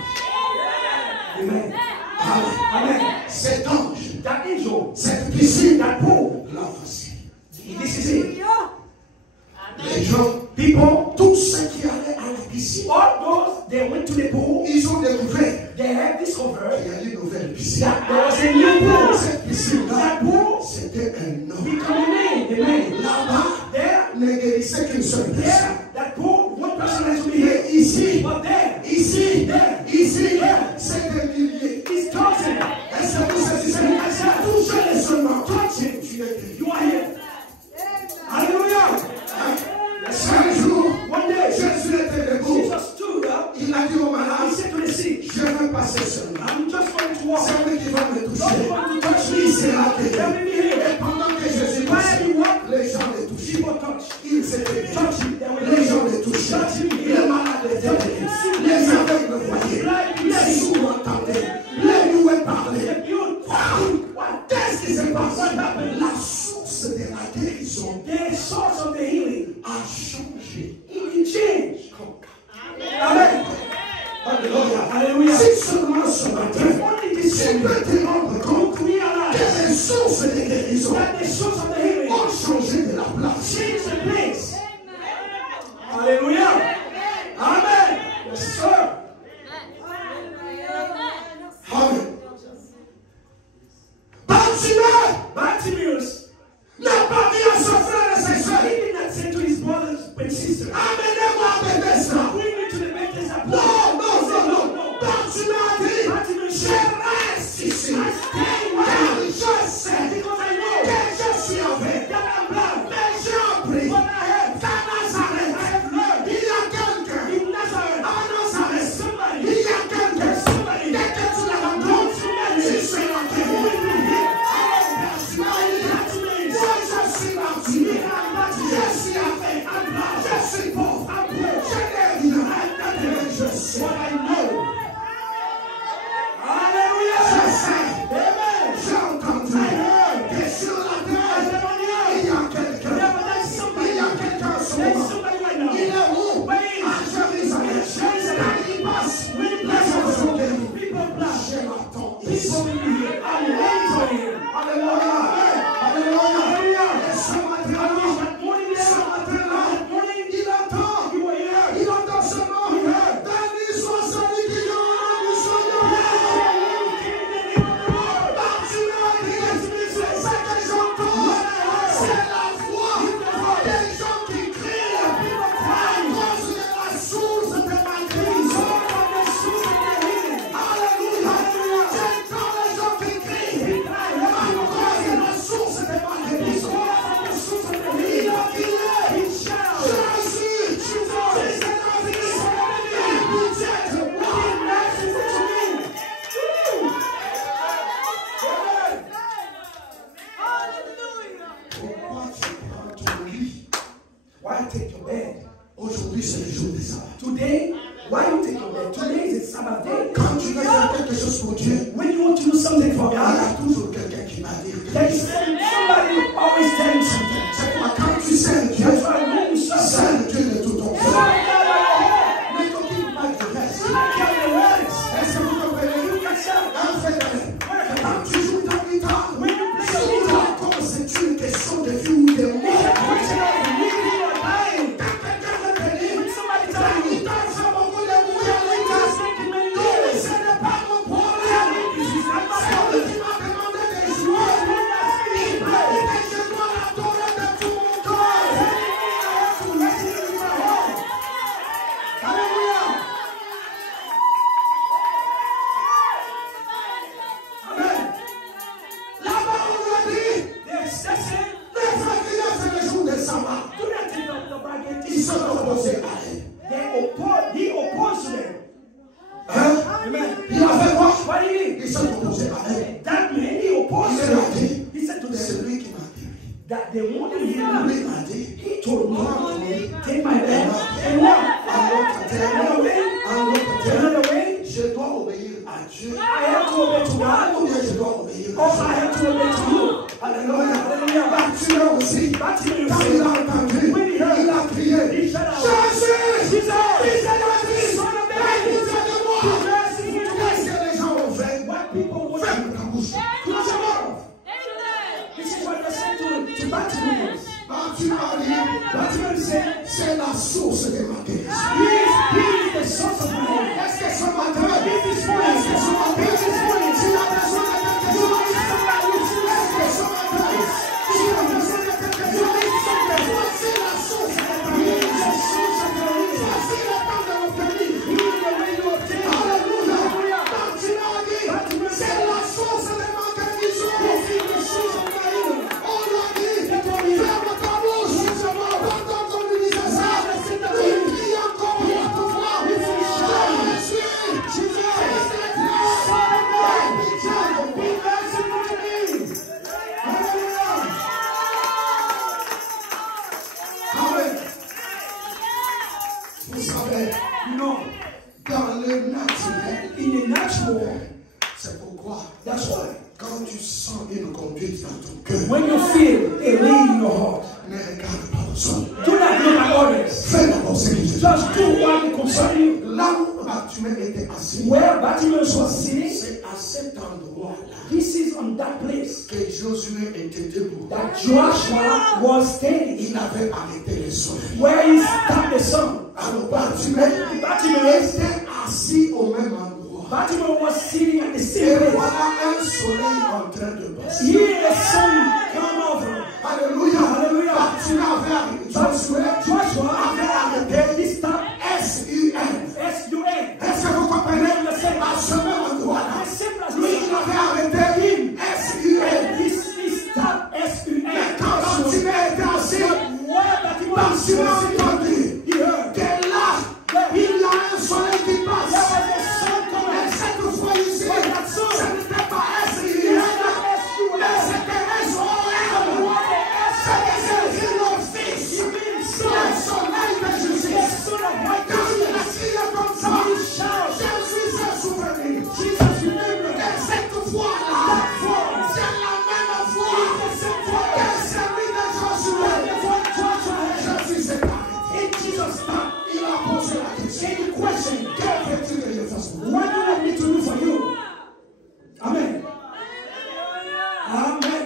Amen. Amen. Amen. Cet ange, That angel, cette piscine, that pool, l'a voici. this is it. Les gens, People, tous ceux qui allaient à la piscine, all those that went to the pool, ils ont découvert they have discovered qu'il y a une nouvelle piscine. that there was a new pool. Cette piscine-là, That pool c'était un homme. become a man, the man. Là-bas, There, ne guérissait qu'une seule personne. there, that pool, one person has to be here. Mais ici, But there, ici, there, ici, there, c'est des milliers. he's touching. Est-ce que vous saisissez? Touchez-les seulement. Touchez. Tu es guéri. You are here. Hallelujah. Un jour, One day, Jésus était debout. Jesus stood up. Il a dit au He malade, said to the sick, je vais passer seulement. I'm just going to walk. C'est lui qui va me Just toucher. going to touch Il me. sera Let guéri. me be here. Et pendant que Jésus While passait, he walked, les gens les touchaient. people touch. Ils étaient guéris. Touch him. They were Les gens les touchaient. Les malades étaient guéris. Les aveugles voyaient. Les sourds entendaient. Les muets parlaient. Qu'est-ce qui s'est passé? La source de la guérison The source of the healing, a changé. it changed. Amen. Alléluia. Hallelujah. Si seulement ce matin, Only this tu peux te rendre compte to realize que les sources des guérisons That the source of the healing ont changé de la place. change the place. Hallelujah. Amen. Yes, sir. Amen. Bartimaeus n'a pas dit à son frère et ses soeurs, he did not say to his brothers and sisters, amenez-moi Bethesda. bring me to the Bethesda pool. Non, non, non, non. Bartimaeus a dit, Bartimaeus je said, reste ici. I stay Car where je sais because I know que je suis avec. that I'm blind. Mais j'ai appris What I have, qu'à Nazareth, I have learned. il y a quelqu'un. In Nazareth, À Nazareth, somebody, il y a quelqu'un. somebody, Dès que tu le rencontres, tu seras guéri. Moi, je suis Bartimaeus. Je suis avec. Je suis pauvre. Je n'ai rien. Mais je sais. what I know. Je Hallelujah. sais. Amen. J'ai entendu que sur la terre, il y a quelqu'un. Il y a quelqu'un en ce There's moment. somebody right now. Il est où? À Jérusalem. Quand il passe, les gens sont guéris. People blind. Je l'attends ici. People will be here. I'm waiting for him. Alléluia. Alléluia. Et ce matin-là, That morning, ce matin-là, il entend. you were here. Il entend ce nom. Béni soit celui qui vient au nom du Seigneur. Bartimaeus, ce que j'entends, c'est la voix des gens qui crient à cause de la source de ma crise. Alléluia. J'entends les gens qui crient à cause de la source de ma crise. Il a crié, Jésus, tu es la vie. Pitié de moi. Pourquoi tu prends ton lit? Why take your bed? Aujourd'hui, c'est le jour des sabbats. Today, why you take your bed? Today is a Sabbath day. Quand tu veux faire quelque chose pour Dieu, When you want to do something for il y God, a toujours quelqu'un qui va dire there quelque is chose. somebody who always tell you something. C'est quoi? Quand tu sers Dieu, That's why when you serve sers God, le Dieu de tout ton serve cœur. God with your heart. Ne t'occupe pas du reste. Carry the rest. Est-ce que vous comprenez? You can serve. Un fait quand tu joues ta guitare, souvent la cause c'est une question de vie ou de mort. Quand quelqu'un veut te dire, ta guitare fait beaucoup de bruit à l'état. Non, ce n'est pas mon problème. C'est lui qui m'a demandé de jouer. Il m'a dit que je dois l'adorer de tout mon corps. Alléluia. Amen. Là-bas, on lui a dit, les frères criaient, c'est le jour de sabbat. Ils sont opposés à elle. He opposed them. Hein? Amen. Il a fait quoi? What did he? Ils sont opposés à elle. That man, he opposed Il leur a them. dit, He said to c'est them lui qui m'a guéri. that they wanted him. Lui m'a dit, He told me, prends ton lit. take my bed and walk. En l'autre terme, en l'autre terme, Another way, je dois obéir à Dieu. I have to obey to Ou God, bien je dois obéir or à I Dieu. have to obey to you. Alléluia. Hallelujah. Bartimaeus aussi, Bartimaeus quand il a entendu, il a crié, He shut out. Jésus, Jesus, fils de David, Son of aie David, pitié de moi. Qu'est-ce que les gens ont fait? what people would Ferme ta bouche. close your mouth. This is what they said to Bartimaeus. Bartimaeus said, C'est la source de ma guérison. he is the source of my life. Est-ce que ce matin, This is morning, est-ce que ce matin, tu as besoin de quelque chose? Est-ce que ce matin, tu as besoin de quelque chose? Voici la source de ta guérison. Voici le temps de l'obtenir. Alléluia. Quand tu m'as dit, c'est la source de ma guérison. On lui a dit, ferme ta bouche. Pendant qu'on lui disait ça, lui crie encore une autre fois, Jésus, fils de Dieu, aie pitié de moi. Alléluia. Amen. Vous savez, No, dans le naturel, in the natural, c'est pourquoi that's why. quand tu sens une conduite dans ton cœur, When you feel a lead in your heart, ne regarde pas aux autres. do not look at others. Fais d'abord ce qui te Just do what concerns you. Là où Bartimaeus était assis, Where Bartimaeus was sitting, c'est à cet endroit-là this is on from that place que Josué était debout. that Joshua was standing, Il avait arrêté le soleil. where he stopped the sun. Alors Bartimée était assis au même endroit. Bartimaeus was sitting at the Et same place. voilà un soleil en train de passer. Here the sun come over. Alléluia. Hallelujah. Bartimée avait arrêté. Josué avait arrêté. He stopped S-U-N. S-U-N. Est-ce que vous comprenez? À ce même endroit-là. As simple as Lui, il avait arrêté. S-U-N. He stopped S-U-N. Mais quand Bartimée était assis, What Bartimée a Bartimaeus entendu he heard. que là, il y a un soleil qui There passe. was a sun Mais coming. cette fois ici, ce n'était pas S-U-N, mais c'était S-O-N. C'est Jésus le Fils, le soleil de justice. Quand il a crié comme ça, Jésus s'est souvenu. Et cette fois-là, c'est la même foi que celui de Josué. Jésus s'est arrêté. Il a posé la question. Que veux-tu que je fasse pour toi? What do I need to do for you? Amen. Amen.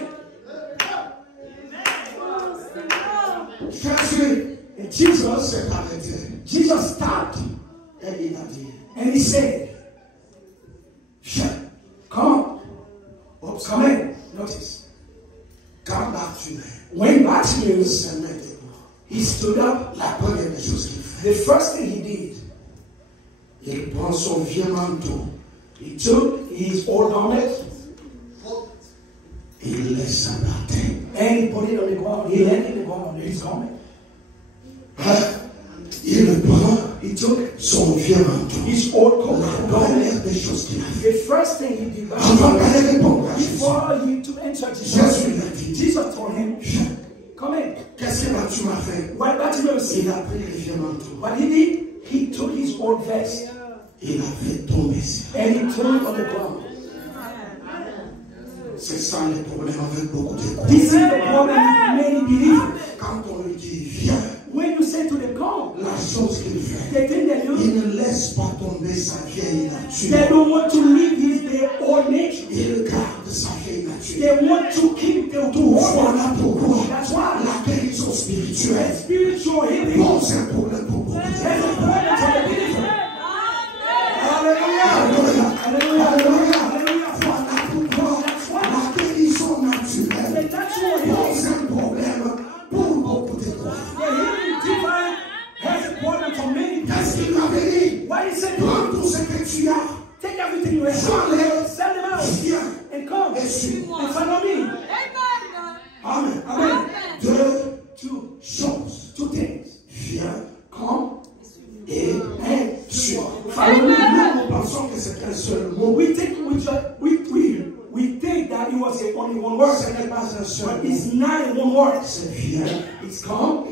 Jésus And Jesus s'est arrêté. Jesus stopped Et il a dit, and he said, come on, come in. Notice. quand Bartimée When Bartimaeus, se met debout, he stood up, la première des choses qu'il fait, the first thing he did, il prend son vieux manteau, he took his old garment il laisse par terre. and he put it on the ground. He laid it on the ground, his garment. Il prend He took son vieux manteau. his old coat. La première des choses qu'il a fait, The first thing he did, avant d'aller répondre à Jésus, before he to enter Jésus Jesus, lui a dit, Jesus told him, come in. qu'est-ce que Bartimée a fait? What Bartimaeus Il did, a pris le vieux manteau, what he did, he took his old vest il a fait tomber ça. and he threw it on the ground. C'est ça le problème avec beaucoup de croyants. This is the problem with many believers. Quand on lui dit viens, When you say to them, come, la chose qu'il fait, they think that il ne laisse pas tomber sa vieille they nature. don't want to leave their old nature. Il garde sa vieille nature. They want to keep them to hold. Voilà pourquoi That's why la guérison spirituelle spiritual healing pose un problème pour beaucoup de is gens. a problem for the believer. Hallelujah. Alléluia. Hallelujah. Alléluia. Hallelujah. Voilà pourquoi la guérison naturelle The natural healing, pose un problème pour beaucoup de croyants. the healing divine has a problem for many people. Qu'est-ce qu'il avait dit? What he said, Prends tout ce que tu as, take everything you have, sell them out, viens and come et suis. and follow me. Amen. Amen. Two choses. Two things. Viens Come et suis. follow me. Nous pensons que c'est un seul mot. We think we think that it was only one word, Ce n'est pas un seul but mot. it's not one word. C'est viens It's come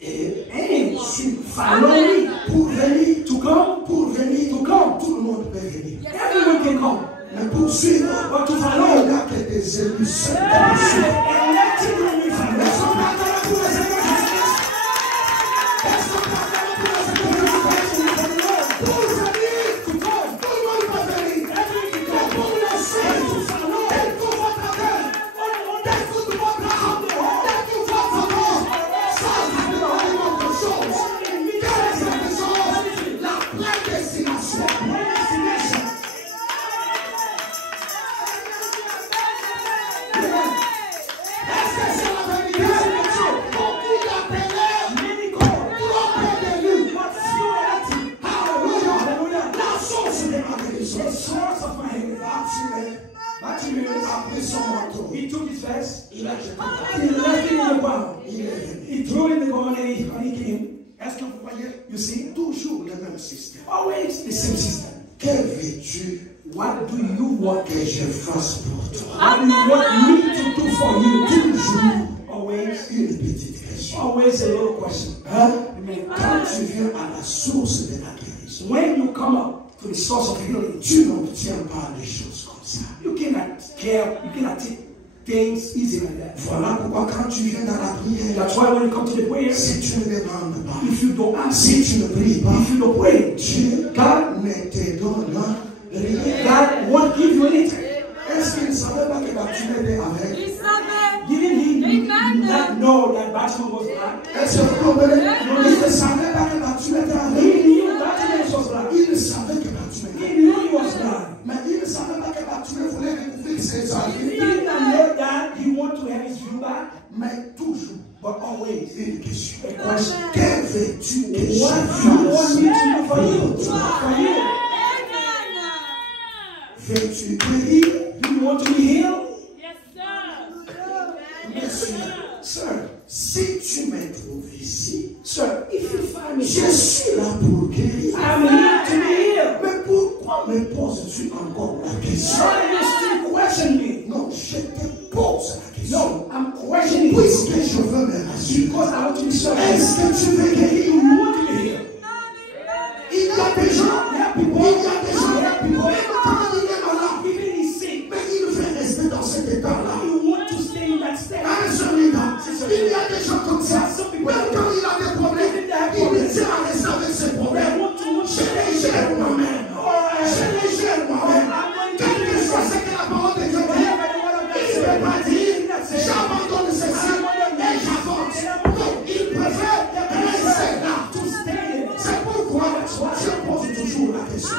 et and suis. follow me. Pour venir, To come, pour venir, to come. tout le monde peut venir. Everyone can come. Mais pour suivre, But to il follow, n'y a que des élus seuls qui and suivent. let you know if I Est-ce qu'on parle de pour les élus? Est-ce qu'on parle de pour les élus? Pour venir, to come. tout le monde peut venir. Mais pour le suivre, dès que votre cœur, dès que votre âme, dès que votre corps, ça va demander autre chose. Quelle est cette chose? La prédestination. Est-ce que c'est la vérité? Beaucoup d'appelés pour auprès de lui. Alléluia. La source de ma guérison. The source of my healing. Bartimée a pris son manteau. He took his vest, Il a jeté par he left it in the ground. Il est venu. He threw it in the ground and he came. Est-ce que vous voyez? You see, Toujours le même système. always the same system. Que veux-tu What do you want? que je fasse pour toi? What do you want me to do for you? Toujours Always, une petite question. always a little question. Hein? Amen. Quand tu viens à la source de la guérison, When you come up to the source of healing, tu n'obtiens pas des choses comme ça. you cannot take things easy like that. Voilà pourquoi quand tu viens dans la prière, That's why when you come to the prayer, si tu ne demandes pas, if you don't ask, si tu ne pries pas, if you don't pray, Dieu God ne te donne rien. God won't give you anything. Et Est-ce qu'il ne savait pas que Bartimée était aveugle? Il savait. Didn't he Amen. not know that Bartimaeus was blind? Est-ce que vous comprenez? Il ne savait pas que Bartimée était He aveugle. knew Bartimaeus was blind. Il ne savait que Bartimée était He aveugle. knew he was blind. Mais il ne savait pas que Bartimée voulait découvrir ses He amis. did not know that he wanted to have his view back, Mais toujours, but always une question. a question. Que veux-tu que je What do you want me to fasse? do for you? For you? Veux-tu guérir? Do you want to be healed? Monsieur, sir, si tu me trouves ici, Sir, if you find me, je suis là pour guérir. I'm here to be healed. Mais pourquoi me poses-tu encore la question? Why do you still question me? Non, je te pose la question. No, I'm questioning you Puisque je veux me rassurer. because I want to be certain. Est-ce que tu veux guérir? You want to be healed. Il y a des gens, There are people, il y a des gens, there are people, même quand il est malade, even he's sick, mais il veut rester dans cet état-là. you want to stay in that state. Il y a des gens comme ça, même quand il a des problèmes, il tient à rester avec ses problèmes. Je les gère moi-même. Je les gère moi-même. Quel que soit ce que la parole de Dieu dit, il ne peut pas dire, j'abandonne ceci et j'avance. Non, il préfère rester là. C'est pourquoi je pose toujours la question.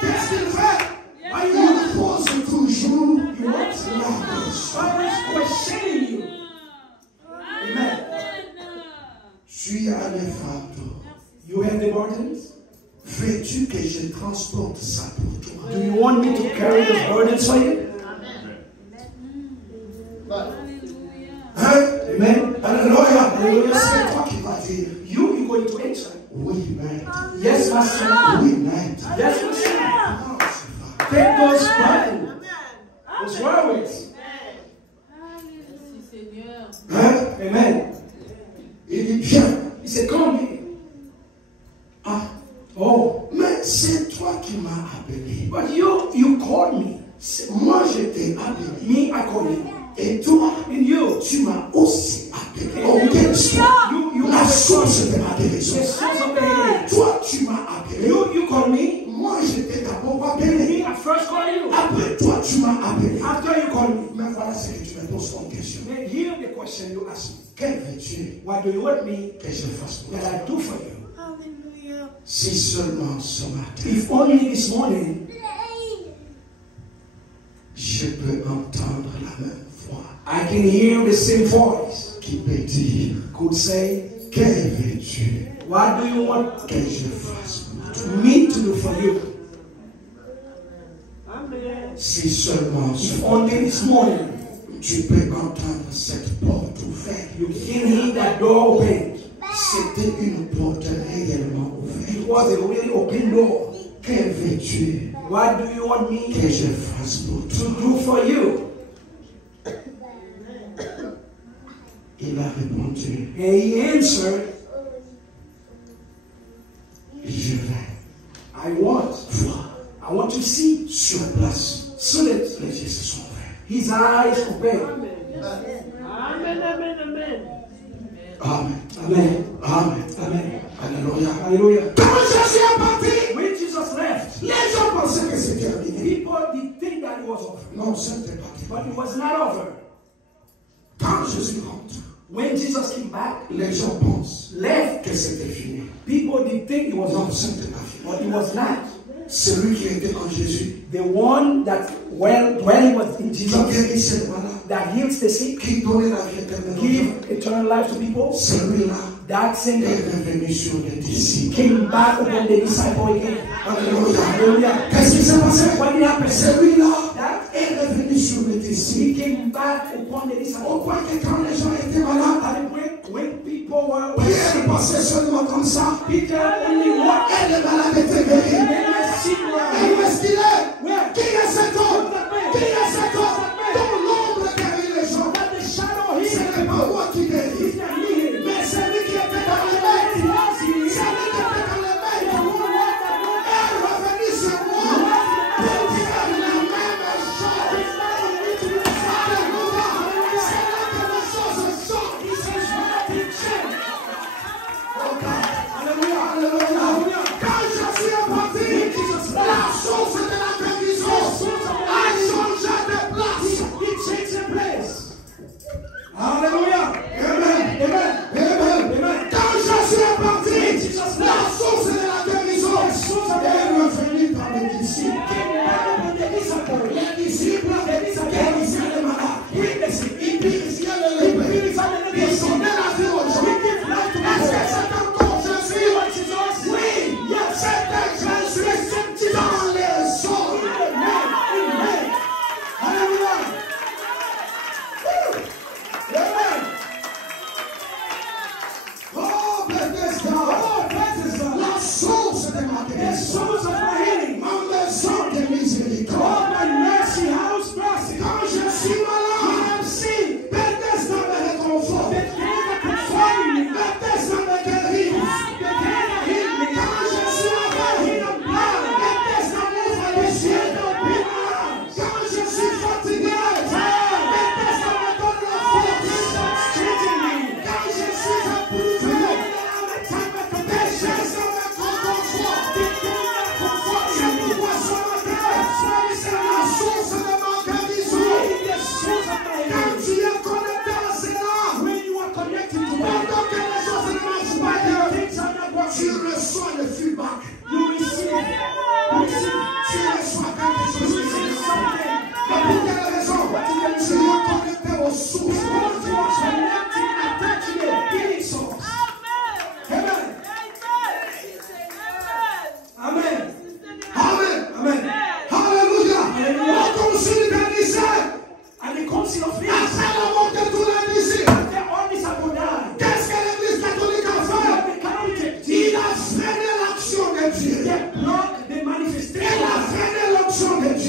Qu'est-ce qu'il fait? Il pose toujours la question. Questioning you. Amen. Tu as les fardeaux. You have the burdens. Veux-tu que je transporte ça pour toi? Do you want me to carry the burdens for you? Hein? Amen. Alléluia. C'est toi qui vas dire. You're going to answer. Oui, maître. Yes, Master. Oui, maître. Yes, Master. Non, c'est pas. Take those burdens, those worries. Hein? Amen. Il dit, viens. He said, come here. Ah, Oh, mais c'est toi qui m'as appelé. but you called me. Moi, je t'ai appelé. Me, I called you. Et toi, And you, tu m'as aussi appelé. and Oh, quelle soit you la are the source de ma the guérison. source of the healing. Toi, tu m'as appelé. You called me. Moi, je t'ai d'abord appelé. Me, I first called you. Après toi, tu m'as appelé. After you called me. Mais voilà ce que tu me poses comme question. Then hear the question you asked me. Que veux-tu What do you want me que je fasse pour that toi? I do for you? Si seulement ce matin, If only this morning je peux entendre la même voix I can hear the same voice qui peut dire, could say, que veux-tu what do you want que je fasse pour toi? me to do for you? Si seulement ce If matin, only this morning tu peux entendre cette porte ouverte. you can hear that door open. C'était une porte réellement ouverte. It was a really open door. Que veux-tu What do you want me que je fasse pour to toi? do for you? Il a répondu, And he answered, je vais I want to see. sur place. So that Les yeux se sont ouverts. his eyes open. Amen. Amen. Amen. Amen. Alléluia. Hallelujah. Quand Jésus est parti, When Jesus left, les gens pensaient que c'était terminé. people did think that it was over. Non, c'était pas But terminé. it was not over. Quand Jésus rentre, When Jesus came back, les gens pensent left, que c'était fini. people did think it was Non, over. c'était pas fini. But it was not. Celui qui était en Jésus, The one that when he was in qui Jesus, guérissait les malades, that heals the sick, qui donnait la vie éternelle, give eternal life to people, celui-là that same est day revenu sur les disciples. came back upon the disciple again. Alléluia. Hallelujah. Qu'est-ce qui s'est passé? What did happen? Celui-là That est revenu sur les he disciples. came back upon the Au disciple. point que quand les gens étaient malades, And when people were Pierre sick, passait seulement comme ça. Peter only walked. Et les malades étaient guéris. And they were sick. Et où est-ce qu'il est? Where? Qui est cet homme? Qui est cet homme? Dont l'ombre guérit les gens. But the shadow Ce healed n'est pas moi qui guéris. It's not healing. Mais celui qui était dans les mains. Celui qui était dans les mains. Est revenu sur moi. Pour faire la même chose. Alléluia. C'est là que les choses changent. Oh God. Alléluia. Alléluia. Quand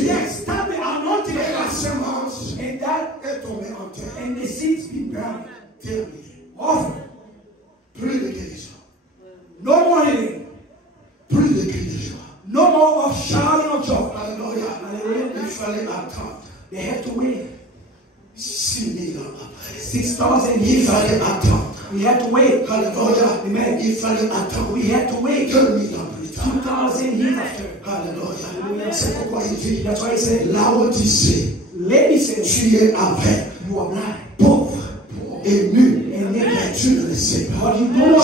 l'humanité. Yes, that the anointing Et la semence and that est tombée en terre. and the seeds be burned. Terminé. Over. Plus de guérison. No more healing. Plus de cris de joie. No more of shouting of joy. Alléluia. Hallelujah. Il fallait attendre. They had to wait 6000 ans après. 6,000 Il years. fallait attendre. We had to wait. Alléluia. Amen. Il fallait attendre. We had to wait 2000 ans plus tard. 2,000 years after. Alléluia. C'est pourquoi il dit, That's why he said, Laodicée, lady said, tu es aveugle, you are blind. pauvre et nu, And mais naked. tu ne le sais pas. But you don't know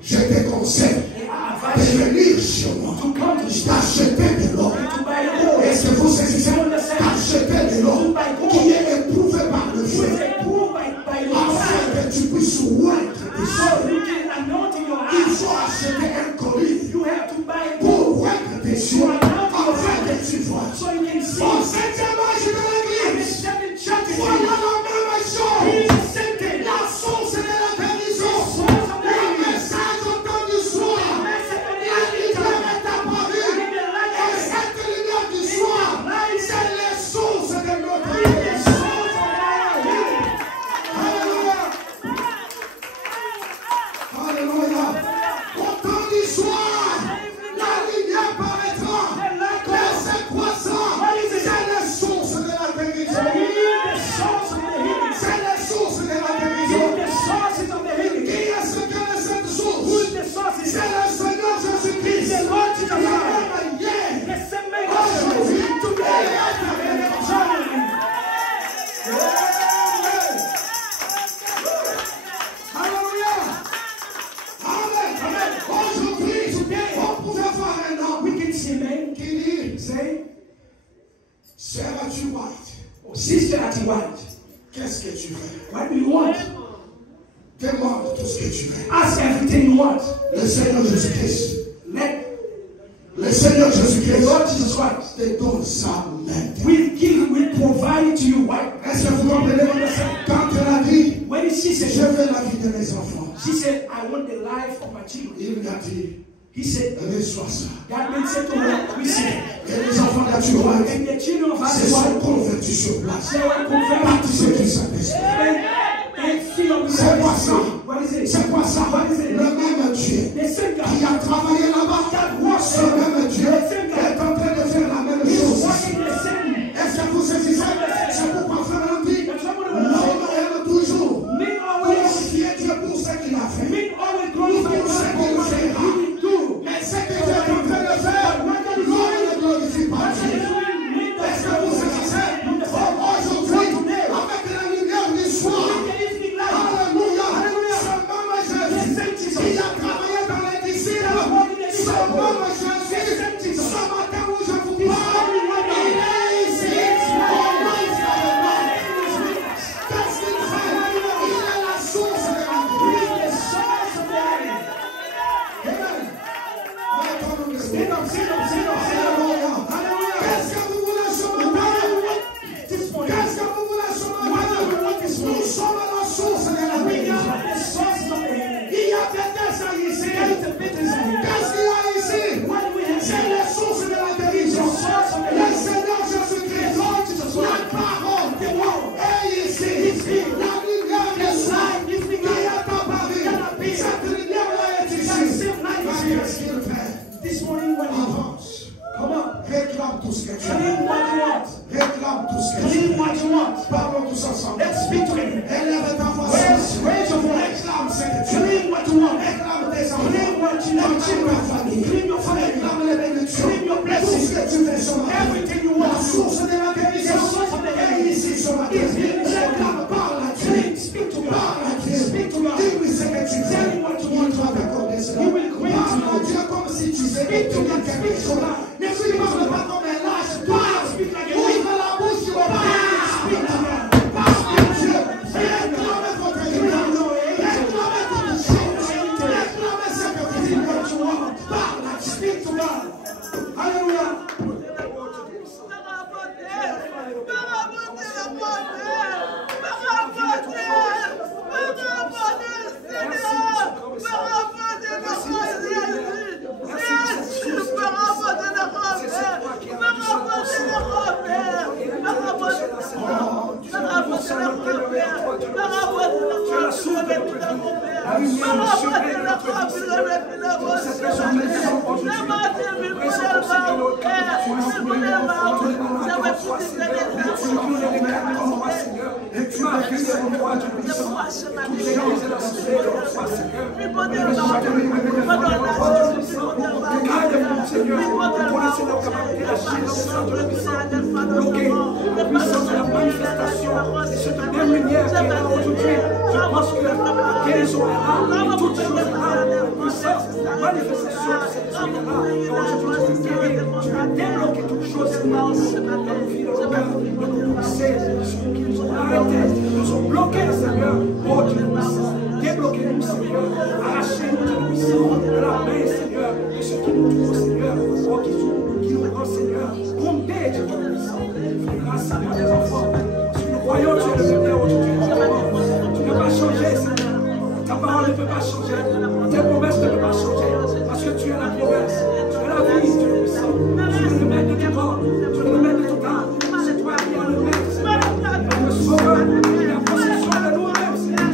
Je te conseille I de advise you venir chez moi, to come to church d'acheter de l'or. to buy gold. Est-ce que vous saisissez? D'acheter de l'or qui est éprouvé par le Who feu, is approved by the afin Lord. que tu puisses oindre tes So yeux. you can anoint in your Il eyes. faut acheter un collier You have to buy gold pour oindre tes yeux, afin que tu vois. so you can see. Au septième âge de And the l'église, seven churches voilà la même chose. the same thing. La source de la guérison, le message au temps du soir, la lumière est apparue. Et cette lumière du soir, c'est les sources de notre guérison. Alléluia. Alléluia. Au temps du soir, la lumière paraîtra. Mais c'est quoi ça? C'est les sources de la guérison. C'est les sources de la guérison. Qui est ce que est cette source? C'est le Seigneur Jésus-Christ. Il est même hier, aujourd'hui, et Alléluia. Amen. Aujourd'hui, on pouvait voir un homme qui dit, Sœur Ati White, Sister Ati White, qu'est-ce que tu veux? what do you want? Demande tout ce que tu veux. Ask everything you want. Le Seigneur Jésus-Christ, Let le Seigneur the Jésus-Christ Lord Jesus Christ te donne ça maintenant. will provide it to you. Why? Est-ce que vous comprenez? Quand elle a dit, When she je said, veux la vie de mes enfants, she said, I want the life of my children. il lui a dit, He said, reçois ça. that man said to her, receive it. Et les enfants d'Ati White, And the children of c'est Ati sont White, convertis sur place. they were converted Baptisés du Saint-Esprit. and filled with the C'est quoi Holy ça? Spirit. What is it? C'est quoi ça? What is it? Le même Dieu The same qui God. a travaillé là-bas, ce même Dieu est en train de faire la même He's chose. working the same. Est-ce que vous saisissez? C'est pourquoi frère dit, That's what l'homme aime toujours men always, glorifier Dieu pour ce qu'il a fait. men always glorify God for what he didn't do. Mais ce que Dieu est en train de faire, l'homme ne glorifie pas Dieu. Est-ce que vous saisissez? Aujourd'hui, avec la lumière du soir, alléluia, ce même Jésus qui a travaillé dans les disciples, ce même Jésus, ce matin où je vous parle, il est ici. Comment il fait le mal? Qu'est-ce qu'il fait? Il est la source de la vie. Amen. Stand up, stand up, stand up, stand up. Alléluia. Qu'est-ce que vous voulez ce matin? This morning, Qu'est-ce que vous voulez ce matin? Nous sommes à la source de la we vie. are the sources of the heaven. Il y a Bethesda ici. Qu'est-ce qu'il y a ici? What do we have C'est here? les sources de la guérison. Le Seigneur Jésus-Christ, la parole est ici. La lumière est soir qui est apparue. Cette lumière-là est ici. Qu'est-ce qu'il fait? This morning, what do you want? Avance. Come on. Réclame tout ce que tu Claim veux. what you want. Réclame tout ce que tu Claim veux. what you want. Parlons tous ensemble. Let's speak to him. Élève ta voix. Raise your voice. Réclame ce que tu veux. Claim what you want. Réclame tes enfants. Claim what you want. Réclame ta famille. Claim your family. Réclame les bénédictions. Claim your Tout blessings. ce que tu veux ce matin. Everything you La want. source de la guérison est ici ce matin. Réclame, parle à Dieu. Claim, speak to God. Parle à Dieu. Speak to God. Dis-lui ce que tu Tell veux. him what you Il want. va t'accorder cela. He will grant Parle you. à Dieu comme si tu sais Speak to God. quelque Speak to chose. God. Ne lui parle pas comme un lâche. Parle. Speak like a Ouvre la bouche, il va Speak to God. parle à Dieu. Réclame votre guérison. Réclame toute chose. Réclame ce que tu veux. Parle à Dieu. Speak to God. Alléluia. Nous sommes bloqués, Seigneur. Oh Dieu, débloquez-nous, Seigneur. Arrachez-nous, Dieu puissant, de la main, Seigneur, de ce qui nous touche, Seigneur. Oh, qui nous rend, Seigneur. Rompez, Dieu puissant. Fais grâce, Seigneur, des enfants. Si nous croyons, tu es le Père aujourd'hui. Tu ne peux pas changer, Seigneur. Ta parole ne peut pas changer. Tes promesses ne peuvent pas changer. Parce que tu es la promesse. Tu es la vie, Dieu puissant. Tu es le maître de tout corps. Tu es le maître de tout âme. C'est toi qui es le maître, Seigneur. Le sauveur, la possession de nous-mêmes, Seigneur.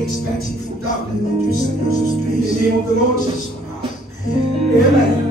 Expecting for God in the name of Jesus Christ. Amen.